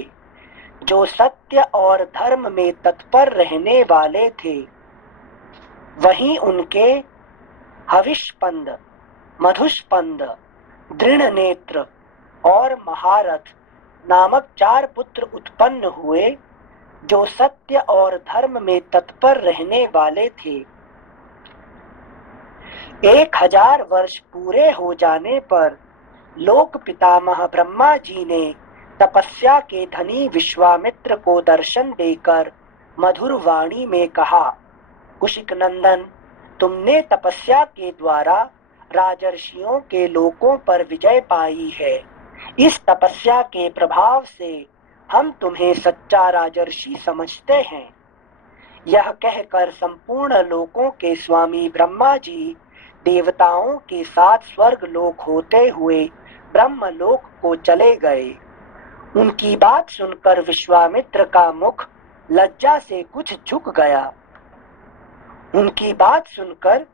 जो सत्य और धर्म में तत्पर रहने वाले थे। वहीं उनके हविष्पंद, मधुष्पंद, दृढ़ नेत्र और महारथ नामक 4 पुत्र उत्पन्न हुए जो सत्य और धर्म में तत्पर रहने वाले थे। 1000 वर्ष पूरे हो जाने पर लोक पितामह ब्रह्मा जी ने तपस्या के धनी विश्वामित्र को दर्शन देकर मधुर वाणी में कहा, कुशिक नंदन, तुमने तपस्या के द्वारा राजर्षियों के लोकों पर विजय पाई है। इस तपस्या के प्रभाव से हम तुम्हें सच्चा राजर्षि समझते हैं। यह कहकर संपूर्ण लोकों के स्वामी ब्रह्मा जी देवताओं के साथ स्वर्ग लोक होते हुए ब्रह्मलोक को चले गए। उनकी बात सुनकर विश्वामित्र का मुख लज्जा से कुछ झुक गया। उनकी बात सुनकर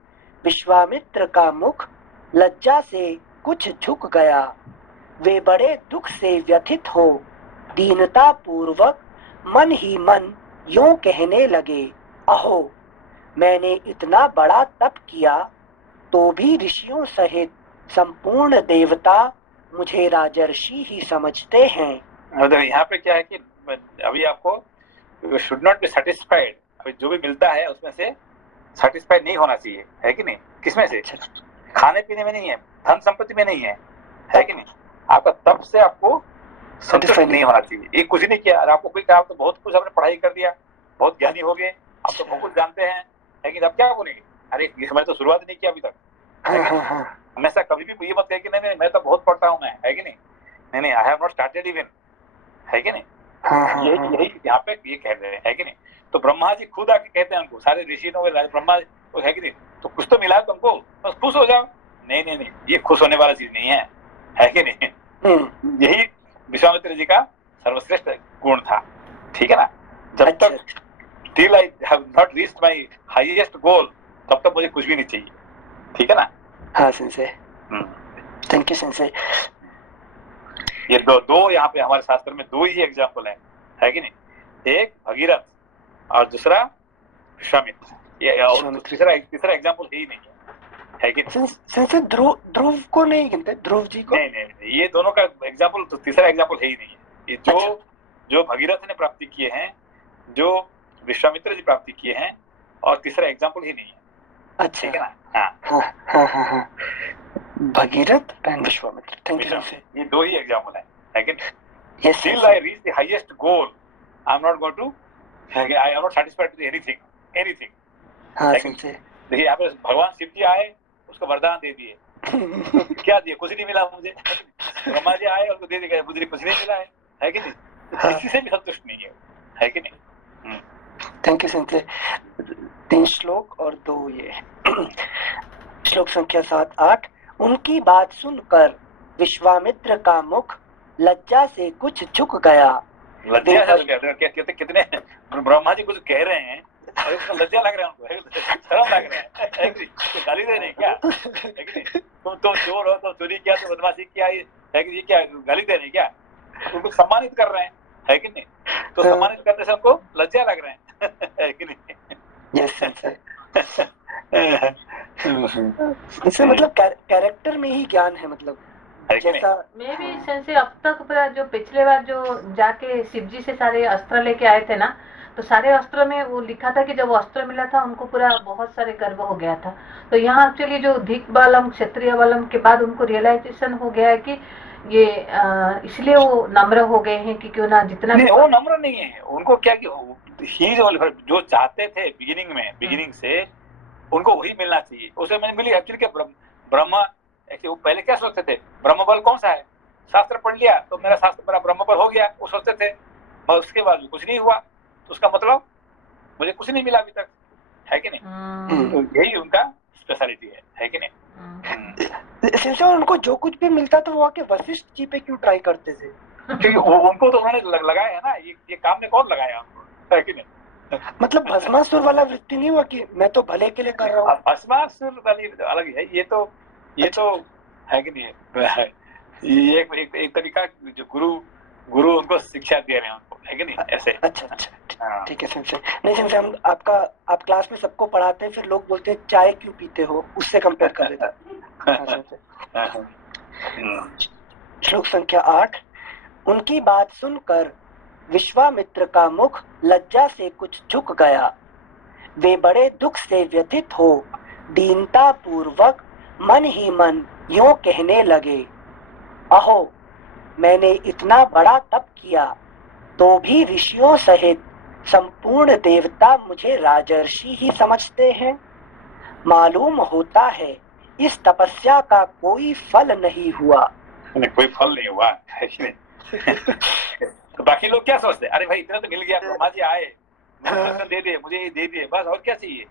विश्वामित्र का मुख लज्जा से कुछ झुक गया। वे बड़े दुख से व्यथित हो दीनता पूर्वक मन ही मन यूं कहने लगे, अहो, मैंने इतना बड़ा तप किया तो भी ऋषियों सहित संपूर्ण देवता मुझे राजर्षि ही समझते हैं। मतलब यहाँ पे क्या है कि अभी आपको शुड नॉट बी सेटिस्फाइड, अभी जो भी मिलता है उसमें से सेटिस्फाइड नहीं होना चाहिए, है कि नहीं? किसमें से? खाने पीने में नहीं है, धन संपत्ति में नहीं है कि नहीं? आपका तप से आपको संतुष्ट नहीं होना चाहिए। ये कुछ नहीं किया, आपको कोई कहा तो बहुत कुछ आपने पढ़ाई कर दिया, बहुत ज्ञानी हो गए, आप तो बहुत कुछ जानते हैं, लेकिन अब क्या बोलेंगे, अरे मैंने तो शुरुआत नहीं किया अभी तक। हमेशा कभी भी ये मत कहे कि नहीं मैं तो बहुत पढ़ता हूँ, मैं, है कि नहीं? नहीं, I have not started even, है कि नहीं? यही यहाँ पे ये कह रहे हैं, है कि नहीं? तो ब्रह्मा जी खुद आके कहते हैं उनको, सारे ऋषि ब्रह्मा तो है कि नहीं, तो कुछ तो मिला तुमको, बस खुश हो जाओ। नहीं, ये खुश होने वाला चीज नहीं है कि नहीं? यही विश्वामित्र जी का सर्वश्रेष्ठ गुण था, ठीक है ना? जब तक till I have not reached my highest goal, तब तक मुझे कुछ भी नहीं चाहिए, ठीक है ना? हाँ सेंसे, थैंक यू सेंसे। ये दो यहाँ पे हमारे शास्त्र में दो ही एग्जाम्पल है कि नहीं? एक भगीरथ और दूसरा विश्वामित्र। ये और तीसरा एग्जाम्पल ही नहीं है कि नहीं? सेंसे ध्रुव को नहीं गिनते, ध्रुव जी को? नहीं, ये दोनों का एग्जाम्पल, तो तीसरा एग्जाम्पल है ही नहीं है। ये जो भगीरथ ने प्राप्ति किए हैं, जो विश्वामित्र जी प्राप्ति किए हैं, और तीसरा एग्जाम्पल ही नहीं है। अच्छा, ठीक है ना? हाँ, Bhagirath and Vishwamitra, thank you sensei. ये दो ही एग्जाम्पल है कि नहीं? Yes, Till I reach the highest goal, I am not going to, I am not satisfied with anything. हाँ सेंसे। देखिए यहाँ पे भगवान शिव जी आए, उसको वरदान दे दिए। क्या दिए? कुछ नहीं मिला मुझे। ब्रह्मा जी आए और दे दिए, मुझे कुछ नहीं मिला है कि नहीं? किसी से भी संतुष्ट नहीं है कि नहीं? Thank you sense. 3 श्लोक और 2 ये। श्लोक संख्या 7-8। उनकी बात सुनकर विश्वामित्र का मुख लज्जा से कुछ झुक गया। लज्जा कहते कितने ब्रह्मा जी कुछ कह रहे हैं, लज्जा लग रहा है उनको, शर्म लग रहा है कि नहीं? गाली दे रहे हैं क्या? है कि नहीं? तुम चोर हो, तुम चोरी किया, तुम बदमाशी किया, है कि ये क्या गाली दे रहे हैं क्या? उनको सम्मानित कर रहे हैं, है कि नहीं? तो सम्मानित करने से हमको लज्जा लग रहे हैं, है कि नहीं? Yes sensei. इससे मतलब कैरेक्टर में ही ज्ञान है, मतलब जैसा मैं भी सेंसे अब तक पूरा जो पिछले बार जो जाके शिव जी से सारे अस्त्र लेके आए थे ना, तो सारे अस्त्र में वो लिखा था कि जब वो अस्त्र मिला था उनको पूरा बहुत सारे गर्व हो गया था। तो यहाँ एक्चुअली जो धिक बालम क्षत्रिय बालम के बाद उनको रियलाइजेशन हो गया है कि ये इसलिए वो नम्र हो गए हैं कि क्यों ना जितना नहीं, वो नम्र नहीं है। उनको क्या कि ही जो चाहते थे बिगिनिंग से उनको वही मिलना चाहिए, उसे मैंने मिली। एक्चुअली क्या ब्रह्मा वो पहले क्या सोचते थे? ब्रह्म बल कौन सा है? शास्त्र पढ़ लिया तो मेरा शास्त्र मेरा ब्रह्म बल हो गया, वो सोचते थे। मगर उसके बाद भी कुछ नहीं हुआ, तो उसका मतलब मुझे कुछ नहीं मिला अभी तक, है कि नहीं? तो यही उनका स्पेशलिटी है कि नहीं? सिंसे उनको जो कुछ भी मिलता था वो आके वशिष्ठ जी पे क्यों ट्राई करते थे? क्योंकि उनको तो उन्होंने लगाया है ना, ये काम ने कौन लगाया उनको, है कि नहीं? मतलब भस्मासुर वाला वृत्ति नहीं हुआ कि मैं तो भले के लिए कर रहा हूँ? भस्मासुर वाली अलग है, ये तो है कि नहीं है? ये एक तरीका जो गुरु उनको शिक्षा दे रहे हैं उनको, है कि नहीं? ऐसे। अच्छा, ठीक है सेंसे। नहीं सेंसे, हम आप क्लास में सबको पढ़ाते हैं, फिर लोग बोलते हैं चाय क्यों पीते हो, उससे कंपेयर कर लेता है। श्लोक संख्या 8। उनकी बात सुनकर विश्वामित्र का मुख लज्जा से कुछ झुक गया। वे बड़े दुख से व्यथित हो दीनता पूर्वक मन ही मन यूं कहने लगे, अहो मैंने इतना बड़ा तप किया तो भी ऋषियों सहित संपूर्ण देवता मुझे राजर्षि ही समझते हैं। मालूम होता है इस तपस्या का कोई फल नहीं हुआ। कोई फल नहीं हुआ, है कि नहीं? तो बाकी लोग क्या सोचते हैं? अरे भाई इतना तो मिल गया, ब्रह्मा जी आए, दे दिए, मुझे ये दे दिए, बस और क्या चाहिए?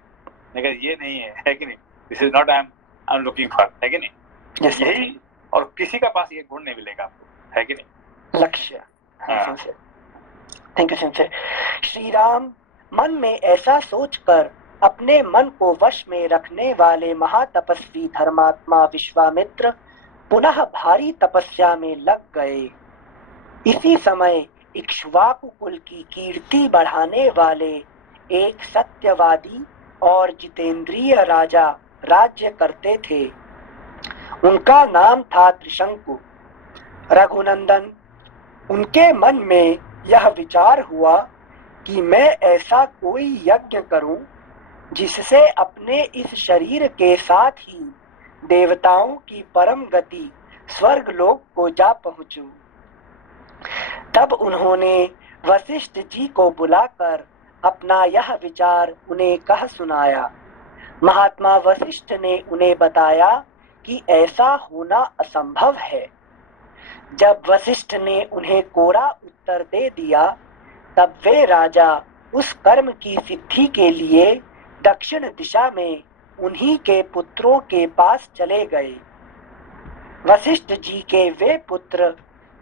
लेकिन ये नहीं है कि नहीं? This is not I am looking for, है कि नहीं? यही, और किसी का पास ये गुण नहीं मिलेगा आपको, है कि नहीं? लक्ष्य। Thank you sensei. Shri Ram मन में ऐसा सोचकर अपने मन को वश में रखने वाले महातपस्वी धर्मात्मा विश्वामित्र पुनः भारी तपस्या में लग गए। इसी समय इक्ष्वाकु कुल की कीर्ति बढ़ाने वाले एक सत्यवादी और जितेंद्रिय राजा राज्य करते थे। उनका नाम था त्रिशंकु। रघुनंदन, उनके मन में यह विचार हुआ कि मैं ऐसा कोई यज्ञ करूं जिससे अपने इस शरीर के साथ ही देवताओं की परम गति स्वर्ग लोक को जा पहुंचूं। तब उन्होंने वशिष्ठ जी को बुलाकर अपना यह विचार उन्हें कह सुनाया। महात्मा वशिष्ठ ने उन्हें बताया कि ऐसा होना असंभव है। जब वशिष्ठ ने उन्हें कोरा उत्तर दे दिया, तब वे राजा उस कर्म की सिद्धि के लिए दक्षिण दिशा में उन्हीं के पुत्रों के पास चले गए। वशिष्ठ जी के वे पुत्र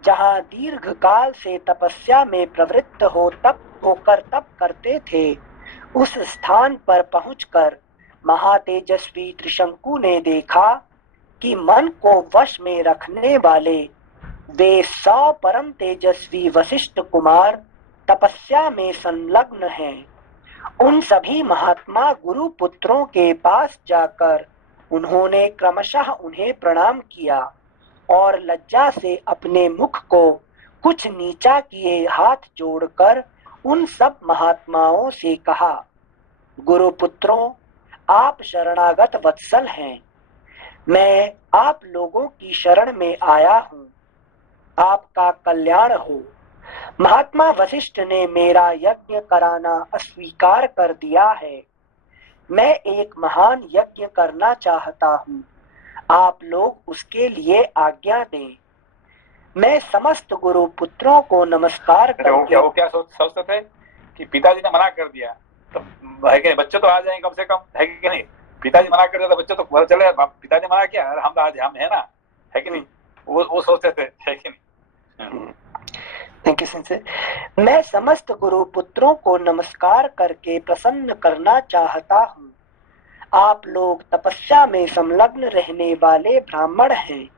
जहाँ दीर्घ काल से तपस्या में प्रवृत्त होकर तप करते थे, उस स्थान पर पहुंचकर महातेजस्वी त्रिशंकु ने देखा कि मन को वश में रखने वाले वे 100 परम तेजस्वी वशिष्ठ कुमार तपस्या में संलग्न हैं। उन सभी महात्मा गुरु पुत्रों के पास जाकर उन्होंने क्रमशः उन्हें प्रणाम किया और लज्जा से अपने मुख को कुछ नीचा किए हाथ जोड़कर उन सब महात्माओं से कहा, गुरु पुत्रों, आप शरणागत वत्सल हैं। मैं आप लोगों की शरण में आया हूँ। आपका कल्याण हो। महात्मा वशिष्ठ ने मेरा यज्ञ कराना अस्वीकार कर दिया है। मैं एक महान यज्ञ करना चाहता हूँ। आप लोग उसके लिए आज्ञा दें। मैं समस्त गुरु पुत्रों को नमस्कार करके वो क्या सोचते थे कि पिताजी ने मना कर दिया तो है कि नहीं, बच्चे तो आ जाएंगे कम से कम, है कि नहीं। पिताजी मना कर दिया तो बच्चे तो पता चले पिताजी मना किया, हम आज हम है ना, है कि नहीं। वो सोचते थे, है कि नहीं। थैंक यू सिंसे। मैं समस्त गुरु पुत्रों को नमस्कार करके प्रसन्न करना चाहता हूँ। आप लोग तपस्या में संलग्न रहने वाले ब्राह्मण हैं।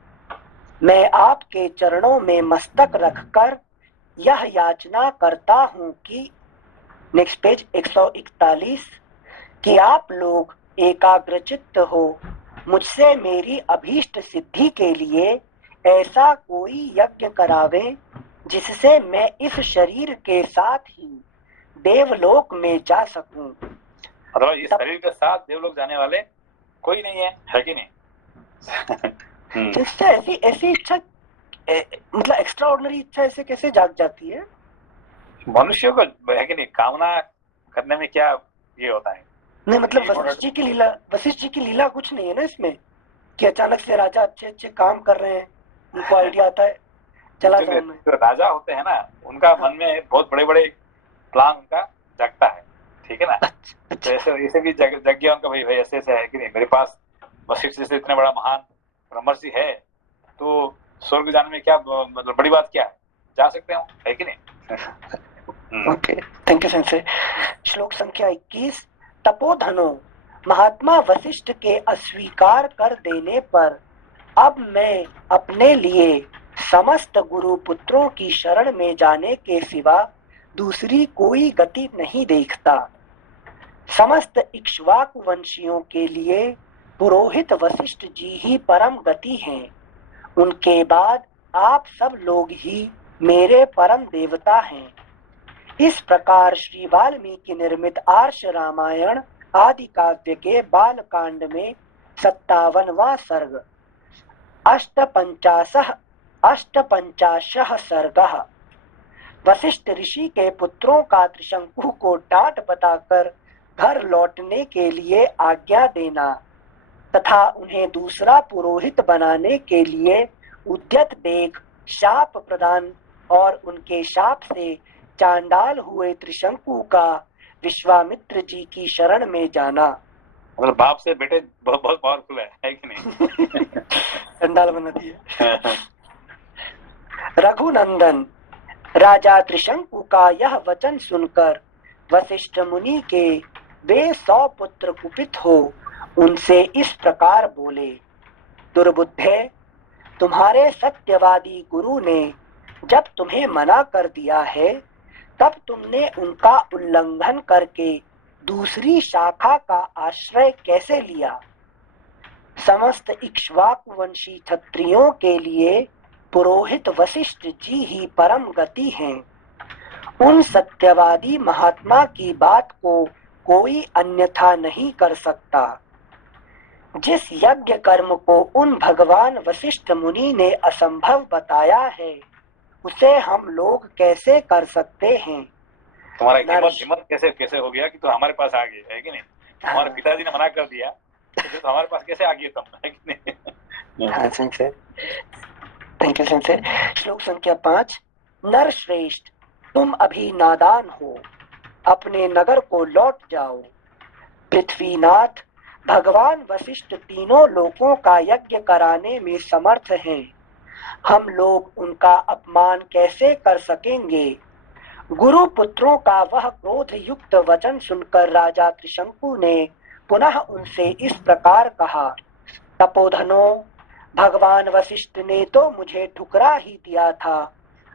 मैं आपके चरणों में मस्तक रखकर यह याचना करता हूँ कि नेक्स्ट पेज 141 कि आप लोग एकाग्रचित्त हो। मुझसे मेरी अभीष्ट सिद्धि के लिए ऐसा कोई यज्ञ करावे जिससे मैं इस शरीर के साथ ही देवलोक में जा सकूं। मतलब इस शरीर के साथ देवलोक जाने वाले कोई नहीं है कि नहीं। जिससे ऐसी इच्छा मतलब एक्स्ट्रा ऑर्डिनरी इच्छा ऐसे कैसे जाग जाती है? मनुष्य को है कि नहीं, कामना करने में क्या ये होता है? नहीं मतलब वशिष्ठ जी की लीला कुछ नहीं है ना इसमें कि अचानक से राजा अच्छे अच्छे काम कर रहे हैं, उनको आइडिया आता है चला जाऊं मैं। जो राजा होते हैं ना, उनका मन में बहुत बड़े बड़े प्लान उनका जगता है, ठीक है ना। तो ऐसे भी जग गया उनका, भाई ऐसे है कि नहीं, मेरे पास वशिष्ठ जैसे इतने बड़ा महान ब्रह्मर्षि है तो स्वर्ग जाने में क्या मतलब बड़ी बात क्या है, जा सकते हो, है कि नहीं। Okay, thank you sensei. श्लोक संख्या 21। तपोधनो, महात्मा वशिष्ठ के अस्वीकार कर देने पर अब मैं अपने लिए समस्त गुरु पुत्रों की शरण में जाने के सिवा दूसरी कोई गति नहीं देखता। समस्त इक्ष्वाकु वंशियों के लिए पुरोहित वशिष्ठ जी ही परम गति हैं। उनके बाद आप सब लोग ही मेरे परम देवता हैं। इस प्रकार श्री वाल्मीकि निर्मित आर्ष रामायण आदि काव्य के बाल कांड में 57वां सर्ग अष्टपंचाशः सर्गः। वशिष्ठ ऋषि के पुत्रों का त्रिशंकु को डांट बताकर घर लौटने के लिए आज्ञा देना तथा उन्हें दूसरा पुरोहित बनाने के लिए उद्यत देख शाप प्रदान और उनके शाप से चांडाल हुए त्रिशंकु का विश्वामित्र जी की शरण में जाना। मतलब बाप से बेटे बहुत पावरफुल है कि नहीं। चांडाल बना दिया। रघुनंदन, राजा त्रिशंकु का यह वचन सुनकर वशिष्ठ मुनि के वे 100 पुत्र कुपित हो उनसे इस प्रकार बोले, दुर्बुद्धे, तुम्हारे सत्यवादी गुरु ने जब तुम्हें मना कर दिया है तब तुमने उनका उल्लंघन करके दूसरी शाखा का आश्रय कैसे लिया? समस्त इक्ष्वाकु वंशी क्षत्रियों के लिए पुरोहित वशिष्ठ जी ही परम गति हैं। उन सत्यवादी महात्मा की बात को कोई अन्यथा नहीं कर सकता। जिस यज्ञ कर्म को उन भगवान वशिष्ठ मुनि ने असंभव बताया है उसे हम लोग कैसे कर सकते हैं? तुम्हारा हिम्मत कैसे हो गया कि तो हमारे पास आ गए, है कि नहीं। हमारे पिताजी ने मना कर दिया तो हमारे पास कैसे आ गए तुम, है कि नहीं। हाँ संसे, थैंक यू संसे। श्लोक संख्या 5। नर श्रेष्ठ, तुम अभी नादान हो, अपने नगर को लौट जाओ। पृथ्वीनाथ, भगवान वशिष्ठ तीनों लोकों का यज्ञ कराने में समर्थ हैं। हम लोग उनका अपमान कैसे कर सकेंगे? गुरु पुत्रों का वह क्रोध युक्त वचन सुनकर राजा त्रिशंकु ने पुनः उनसे इस प्रकार कहा, तपोधनो, भगवान वशिष्ठ ने तो मुझे ठुकरा ही दिया था।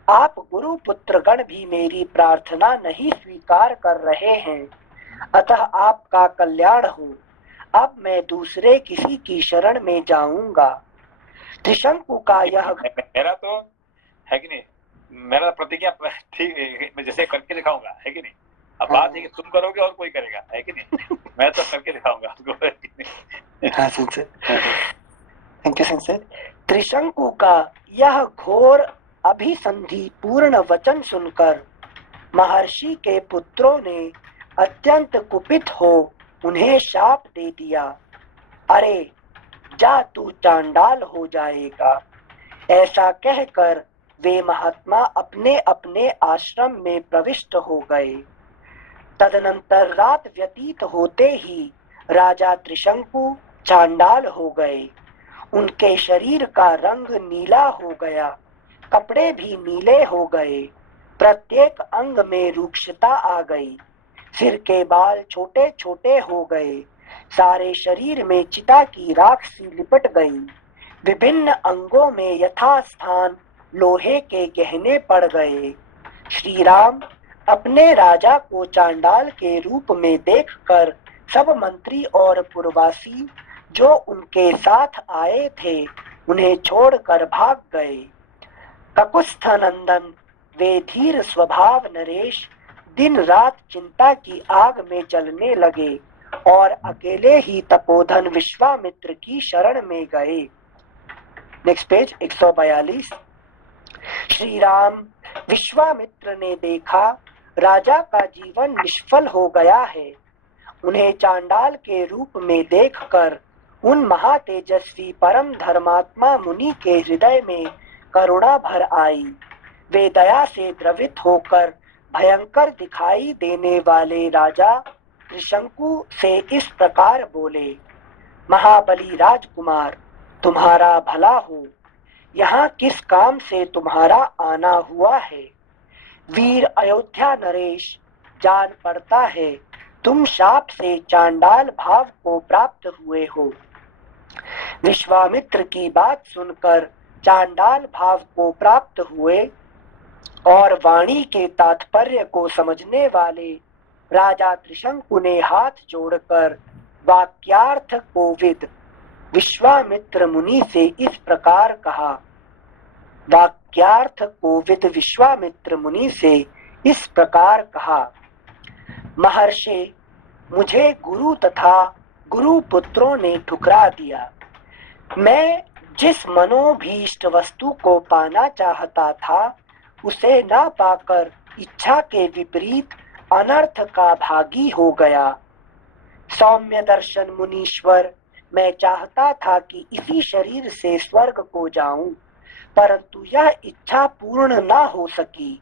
आप गुरु पुत्र गण भी मेरी प्रार्थना नहीं स्वीकार कर रहे हैं, अतः आपका कल्याण हो। अब मैं दूसरे किसी की शरण में जाऊंगा। त्रिशंकु का यह मेरा तो है कि नहीं, मेरा प्रतिज्ञा ठीक है, मैं जैसे करके दिखाऊंगा, है कि नहीं। अब बात है कि तुम करोगे और कोई करेगा, है कि नहीं। मैं तो करके दिखाऊंगा आपको, है कि नहीं। हाँ संसद, थैंक यू संसद। त्रिशंकु का यह घोर अभिसंधि पूर्ण वचन सुनकर महर्षि के पुत्रों ने अत्यंत कुपित हो उन्हें शाप दे दिया। अरे जा, तू चांडाल हो जाएगा। ऐसा कहकर वे महात्मा अपने अपने आश्रम में प्रविष्ट हो गए। तदनंतर रात व्यतीत होते ही राजा त्रिशंकु चांडाल हो गए। उनके शरीर का रंग नीला हो गया, कपड़े भी नीले हो गए, प्रत्येक अंग में रूक्षता आ गई, सिर के बाल छोटे छोटे हो गए, सारे शरीर में चिता की राख सी लिपट गई, विभिन्न अंगों में यथास्थान लोहे के गहने पड़ गए। श्री राम अपने राजा को चांडाल के रूप में देखकर सब मंत्री और पुरवासी जो उनके साथ आए थे उन्हें छोड़कर भाग गए। ककुस्थ नंदन वे धीर स्वभाव नरेश दिन रात चिंता की आग में जलने लगे और अकेले ही तपोधन विश्वामित्र की शरण में गए। Next page 142। श्री राम विश्वामित्र ने देखा राजा का जीवन निष्फल हो गया है। उन्हें चांडाल के रूप में देखकर उन महातेजस्वी परम धर्मात्मा मुनि के हृदय में करुणा भर आई। वे दया से द्रवित होकर भयंकर दिखाई देने वाले राजा त्रिशंकु से इस प्रकार बोले, महाबली राजकुमार, तुम्हारा भला हो। यहाँ किस काम से तुम्हारा आना हुआ है? वीर अयोध्या नरेश, जान पड़ता है तुम शाप से चांडाल भाव को प्राप्त हुए हो। विश्वामित्र की बात सुनकर चांडाल भाव को प्राप्त हुए और वाणी के तात्पर्य को समझने वाले राजा त्रिशंकु ने हाथ जोड़कर वाक्यार्थ कोविद विश्वामित्र मुनि से इस प्रकार कहा। वाक्यार्थ कोविद विश्वामित्र मुनि से इस प्रकार कहा, महर्षि, मुझे गुरु तथा गुरु पुत्रों ने ठुकरा दिया। मैं जिस मनोभीष्ट वस्तु को पाना चाहता था उसे न पाकर इच्छा के विपरीत अनर्थ का भागी हो गया। सौम्य दर्शन मुनीश्वर, मैं चाहता था कि इसी शरीर से स्वर्ग को जाऊं, परंतु यह इच्छा पूर्ण न हो सकी।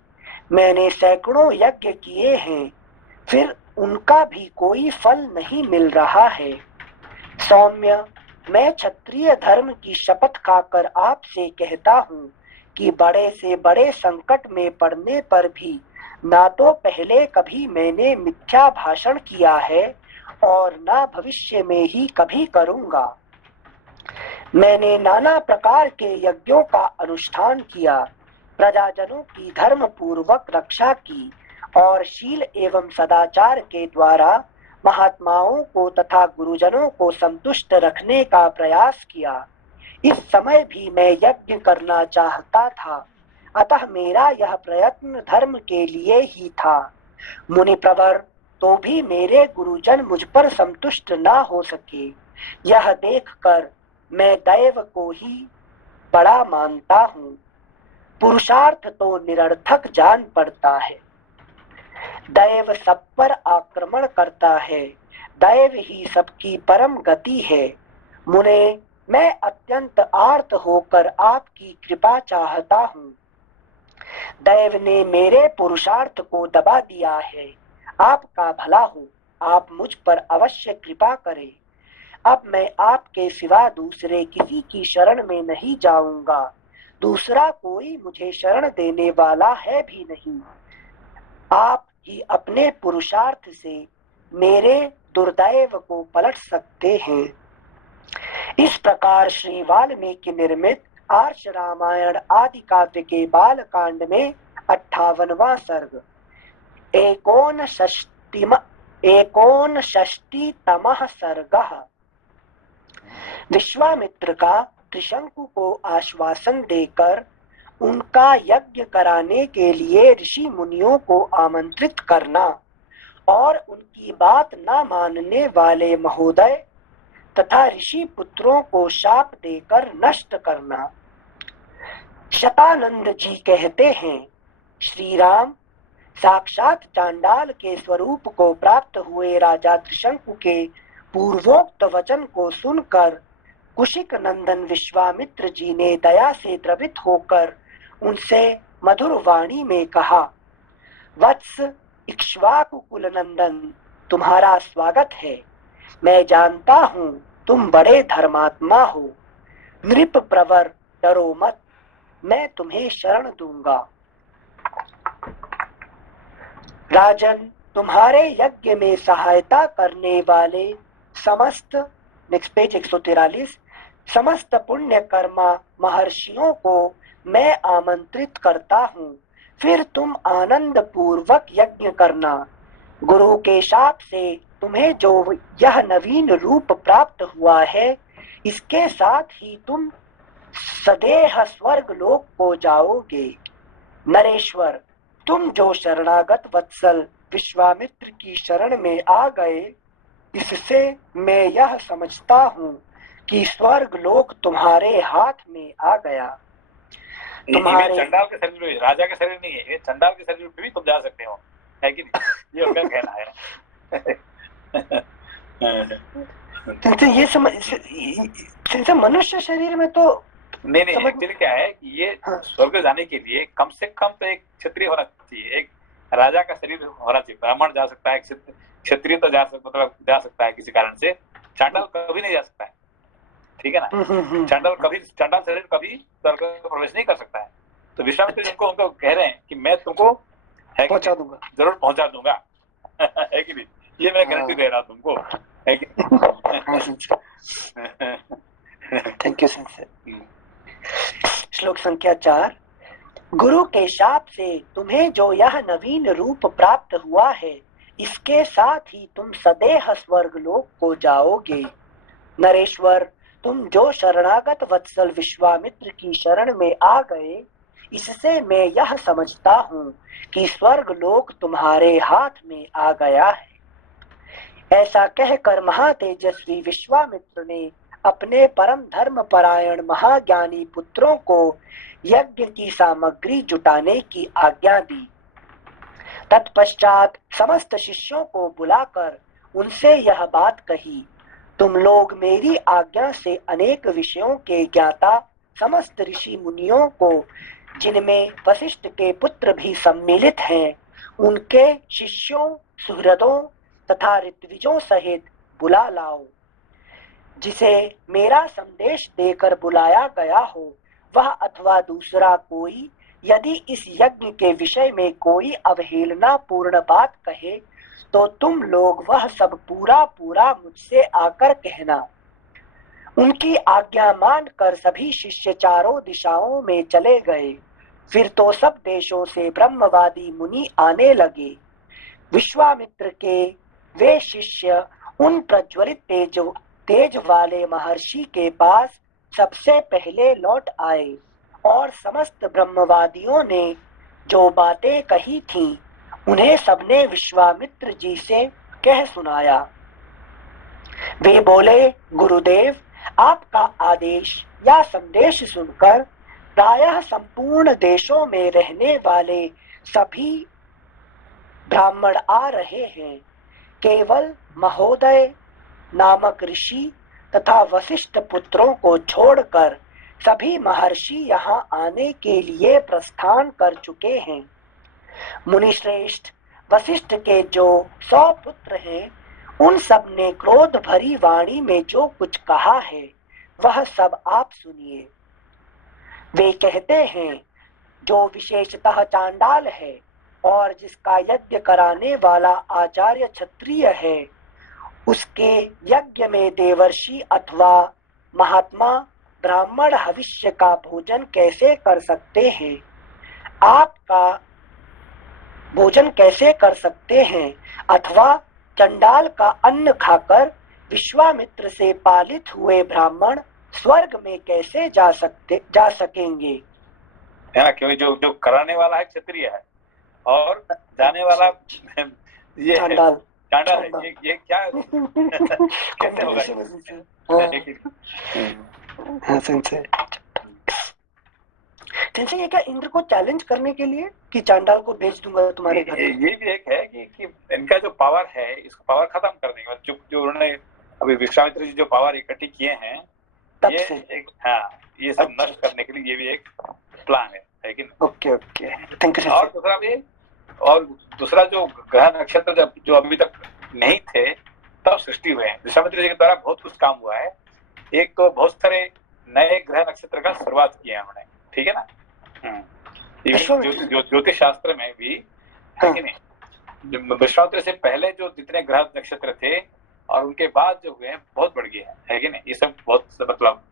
मैंने सैकड़ों यज्ञ किए हैं, फिर उनका भी कोई फल नहीं मिल रहा है। सौम्य, मैं क्षत्रिय धर्म की शपथ खाकर आपसे कहता हूँ कि बड़े से बड़े संकट में पड़ने पर भी ना तो पहले कभी मैंने मिथ्या भाषण किया है और ना भविष्य में ही कभी करूँगा। मैंने नाना प्रकार के यज्ञों का अनुष्ठान किया, प्रजाजनों की धर्म पूर्वक रक्षा की और शील एवं सदाचार के द्वारा महात्माओं को तथा गुरुजनों को संतुष्ट रखने का प्रयास किया। इस समय भी मैं यज्ञ करना चाहता था, अतः मेरा यह प्रयत्न धर्म के लिए ही था। मुनि प्रवर, तो भी मेरे गुरुजन मुझ पर संतुष्ट ना हो सके। यह देखकर मैं दैव को ही बड़ा मानता हूँ। पुरुषार्थ तो निरर्थक जान पड़ता है। दैव सब पर आक्रमण करता है, दैव ही सबकी परम गति है। मुने, मैं अत्यंत आर्त होकर आपकी कृपा चाहता हूँ। दैव ने मेरे पुरुषार्थ को दबा दिया है। आपका भला हो, आप मुझ पर अवश्य कृपा करें। अब मैं आपके सिवा दूसरे किसी की शरण में नहीं जाऊंगा। दूसरा कोई मुझे शरण देने वाला है भी नहीं। आप ही अपने पुरुषार्थ से मेरे दुर्दैव को पलट सकते हैं। इस प्रकार श्री वाल्मीकि निर्मित आर्ष रामायण आदि काव्य के बाल कांड में 58वां सर्ग एकोनषष्टितमः सर्गः। विश्वामित्र का त्रिशंकु को आश्वासन देकर उनका यज्ञ कराने के लिए ऋषि मुनियों को आमंत्रित करना और उनकी बात न मानने वाले महोदय तथा ऋषि पुत्रों को शाप देकर नष्ट करना। शतानंद जी कहते हैं, श्री राम साक्षात चांडाल के स्वरूप को प्राप्त हुए राजा त्रिशंकु के पूर्वोक्त वचन को सुनकर कुशिक नंदन विश्वामित्र जी ने दया से द्रवित होकर उनसे मधुर वाणी में कहा, वत्स इक्ष्वाकु कुल नंदन, तुम्हारा स्वागत है। मैं जानता हूँ तुम बड़े धर्मात्मा हो। नृप प्रवर, डरो मत, मैं तुम्हें शरण दूंगा। राजन, तुम्हारे यज्ञ में सहायता करने वाले समस्त, नेक्स्ट पेज 143, समस्त पुण्य कर्मा महर्षियों को मैं आमंत्रित करता हूँ। फिर तुम आनंद पूर्वक यज्ञ करना। गुरु के शाप से तुम्हें जो यह नवीन रूप प्राप्त हुआ है, इसके साथ ही तुम सदेह स्वर्ग लोक को जाओगे। नरेश्वर, तुम जो शरणागत वत्सल विश्वामित्र की शरण में आ गए, इससे मैं यह समझता हूँ कि स्वर्ग लोक तुम्हारे हाथ में आ गया। तुम्हारे चंडाल के शरीर में, राजा के शरीर नहीं है, ये चंडाल के शरीर में भी तुम जा सकते हो, है कि नहीं? ये उनका कहना है। ये मनुष्य शरीर में तो नहीं, एक्चुअली क्या है कि ये स्वर्ग जाने के लिए कम से कम तो एक क्षत्रिय होना चाहिए, एक राजा का शरीर होना चाहिए। ब्राह्मण जा सकता है, क्षत्रिय तो जा सकता है किसी कारण से, चांडाल कभी नहीं जा सकता है, ठीक है ना? चांडाल शरीर कभी स्वर्ग में प्रवेश नहीं कर सकता है। तो विश्वामित्र उनको कह रहे हैं कि मैं तुमको पहुंचा दूंगा, जरूर पहुंचा दूंगा, है कि नहीं? ये मैं गारंटी दे रहा हूँ तुमको, है कि थैंक यू सर। श्लोक संख्या 4। गुरु के शाप से तुम्हें जो यह नवीन रूप प्राप्त हुआ है, इसके साथ ही तुम सदेह स्वर्ग लोक को जाओगे। नरेश्वर, तुम जो शरणागत वत्सल विश्वामित्र की शरण में आ गए, इससे मैं यह समझता हूँ कि स्वर्ग लोक तुम्हारे हाथ में आ गया है। ऐसा कहकर महातेजस्वी विश्वामित्र ने अपने परम धर्म परायण महाज्ञानी पुत्रों को यज्ञ की सामग्री जुटाने की आज्ञा दी। तत्पश्चात समस्त शिष्यों को बुलाकर उनसे यह बात कही, तुम लोग मेरी आज्ञा से अनेक विषयों के ज्ञाता समस्त ऋषि मुनियों को, जिनमें वशिष्ठ के पुत्र भी सम्मिलित हैं, उनके शिष्यों, सुहृदों तथा ऋत्विजों सहित बुला लाओ। जिसे मेरा संदेश देकर बुलाया गया हो, वह अथवा दूसरा कोई यदि इस यज्ञ के विषय में कोई अवहेलना पूर्ण बात कहे, तो तुम लोग वह सब पूरा पूरा मुझसे आकर कहना। उनकी आज्ञा मानकर सभी शिष्य चारों दिशाओं में चले गए। फिर तो सब देशों से ब्रह्मवादी मुनि आने लगे। विश्वामित्र के वे शिष्य उन प्रज्वलित तेज वाले महर्षि के पास सबसे पहले लौट आए और समस्त ब्रह्मवादियों ने जो बातें कही थीं, उन्हें सबने विश्वामित्र जी से कह सुनाया। वे बोले, गुरुदेव, आपका आदेश या संदेश सुनकर प्रायः संपूर्ण देशों में रहने वाले सभी ब्राह्मण आ रहे हैं। केवल महोदय नामक ऋषि तथा वशिष्ठ पुत्रों को छोड़कर सभी महर्षि यहाँ आने के लिए प्रस्थान कर चुके हैं। मुनिश्रेष्ठ, वशिष्ठ के जो 100 पुत्र हैं, उन सब ने क्रोध भरी वाणी में जो कुछ कहा है, वह सब आप सुनिए। वे कहते हैं, जो विशेषतः चांडाल है और जिसका यज्ञ कराने वाला आचार्य क्षत्रिय है, उसके यज्ञ में देवर्षि अथवा महात्मा ब्राह्मण हविष्य का भोजन कैसे कर सकते हैं? आपका भोजन कैसे कर सकते हैं? अथवा चंडाल का अन्न खाकर विश्वामित्र से पालित हुए ब्राह्मण स्वर्ग में कैसे जा सकेंगे? है ना, क्योंकि जो जो कराने वाला है क्षत्रिय है और जाने वाला ये चांडाल चांडाल है। ये क्या कैसे होगा? हाँ सेंसे, ये क्या इंद्र को चैलेंज करने के लिए कि चांडाल को भेज दूंगा तुम्हारे घर? ये भी एक है कि इनका जो पावर है, इसको पावर खत्म करने के बाद जो उन्होंने अभी विश्वामित्र जी जो पावर इकट्ठी किए हैं, ये एक, हाँ, ये सब नष्ट करने के लिए ये भी एक प्लान है कि नहीं? Okay okay, thank you. और दूसरा जो ग्रह नक्षत्र जो अभी तक नहीं थे तब सृष्टि हुए हैं। विश्वामित्र जी के द्वारा बहुत कुछ काम हुआ है। एक तो बहुत सारे नए ग्रह नक्षत्र का शुरुआत किया उन्होंने, ठीक है ना। ज्योतिष शास्त्र में भी है कि नहीं, विश्वामित्र से पहले जो जितने ग्रह नक्षत्र थे और उनके बाद जो हुए हैं बहुत बढ़ गए हैं, है कि नहीं। ये सब बहुत मतलब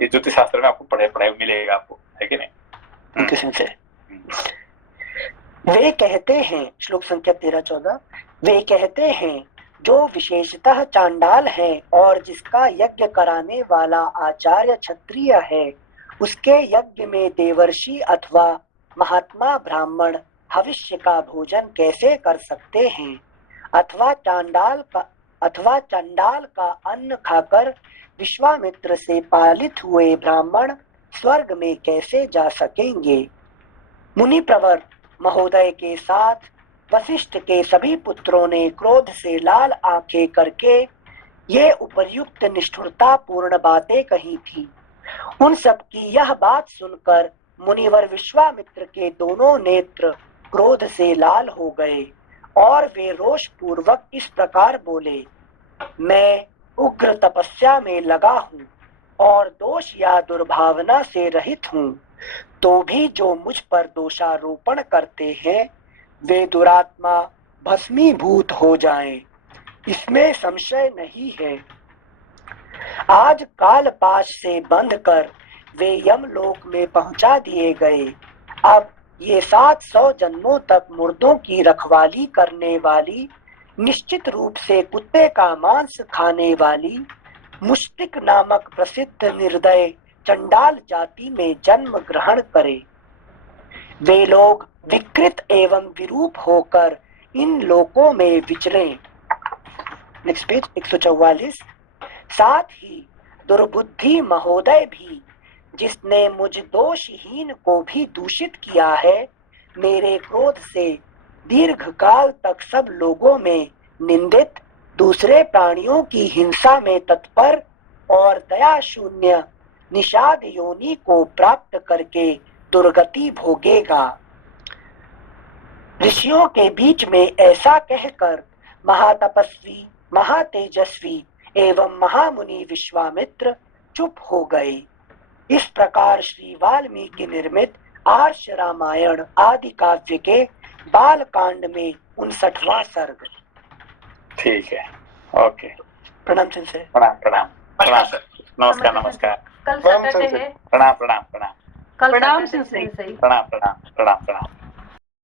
ये ज्योतिष शास्त्र में आपको पढ़े मिलेगा आपको, है कि नहीं। वे कहते हैं, श्लोक संख्या 13-14, वे कहते हैं जो विशेषतः चांडाल है और जिसका यज्ञ कराने वाला आचार्य क्षत्रिय है, उसके यज्ञ में देवर्षि अथवा महात्मा ब्राह्मण हविष्य का भोजन कैसे कर सकते हैं? अथवा चंडाल का अन्न खाकर विश्वामित्र से पालित हुए ब्राह्मण स्वर्ग में कैसे जा सकेंगे? मुनि प्रवर महोदय के साथ वशिष्ठ के सभी पुत्रों ने क्रोध से लाल आंखें करके ये उपर्युक्त निष्ठुरता पूर्ण बातें कही थी। उन सब की यह बात सुनकर मुनिवर विश्वामित्र के दोनों नेत्र क्रोध से लाल हो गए और वे रोष पूर्वक इस प्रकार बोले, मैं उग्र तपस्या में लगा हूँ और दोष या दुर्भावना से रहित हूँ, तो भी जो मुझ पर दोषारोपण करते हैं वे दुरात्मा भस्मीभूत हो जाएं, इसमें संशय नहीं है। आज काल पाश से बंध कर वे यमलोक में पहुंचा दिए गए। अब ये 700 जन्मों तक मुर्दों की रखवाली करने वाली, निश्चित रूप से कुत्ते का मांस खाने वाली मुष्टिक नामक प्रसिद्ध निर्दय चंडाल जाति में जन्म ग्रहण करे। वे लोग विकृत एवं विरूप होकर इन लोकों में विचरें। Next page 144। साथ ही दुर्बुद्धि महोदय भी, जिसने मुझ दोषहीन को भी दूषित किया है, मेरे क्रोध से दीर्घकाल तक सब लोगों में निंदित, दूसरे प्राणियों की हिंसा में तत्पर और दया शून्य निषाद योनि को प्राप्त करके दुर्गति भोगेगा। ऋषियों के बीच में ऐसा कहकर महातपस्वी, महातेजस्वी एवं महामुनि विश्वामित्र चुप हो गए। इस प्रकार श्री वाल्मीकि निर्मित आर्ष रामायण आदि काव्य के बाल कांड में 59वां सर्ग। ठीक है, ओके। प्रणाम से। प्रणाम सर। नमस्कार। कल सैटरडे है। प्रणाम। कल प्रणाम सैटरडे सही। प्रणाम।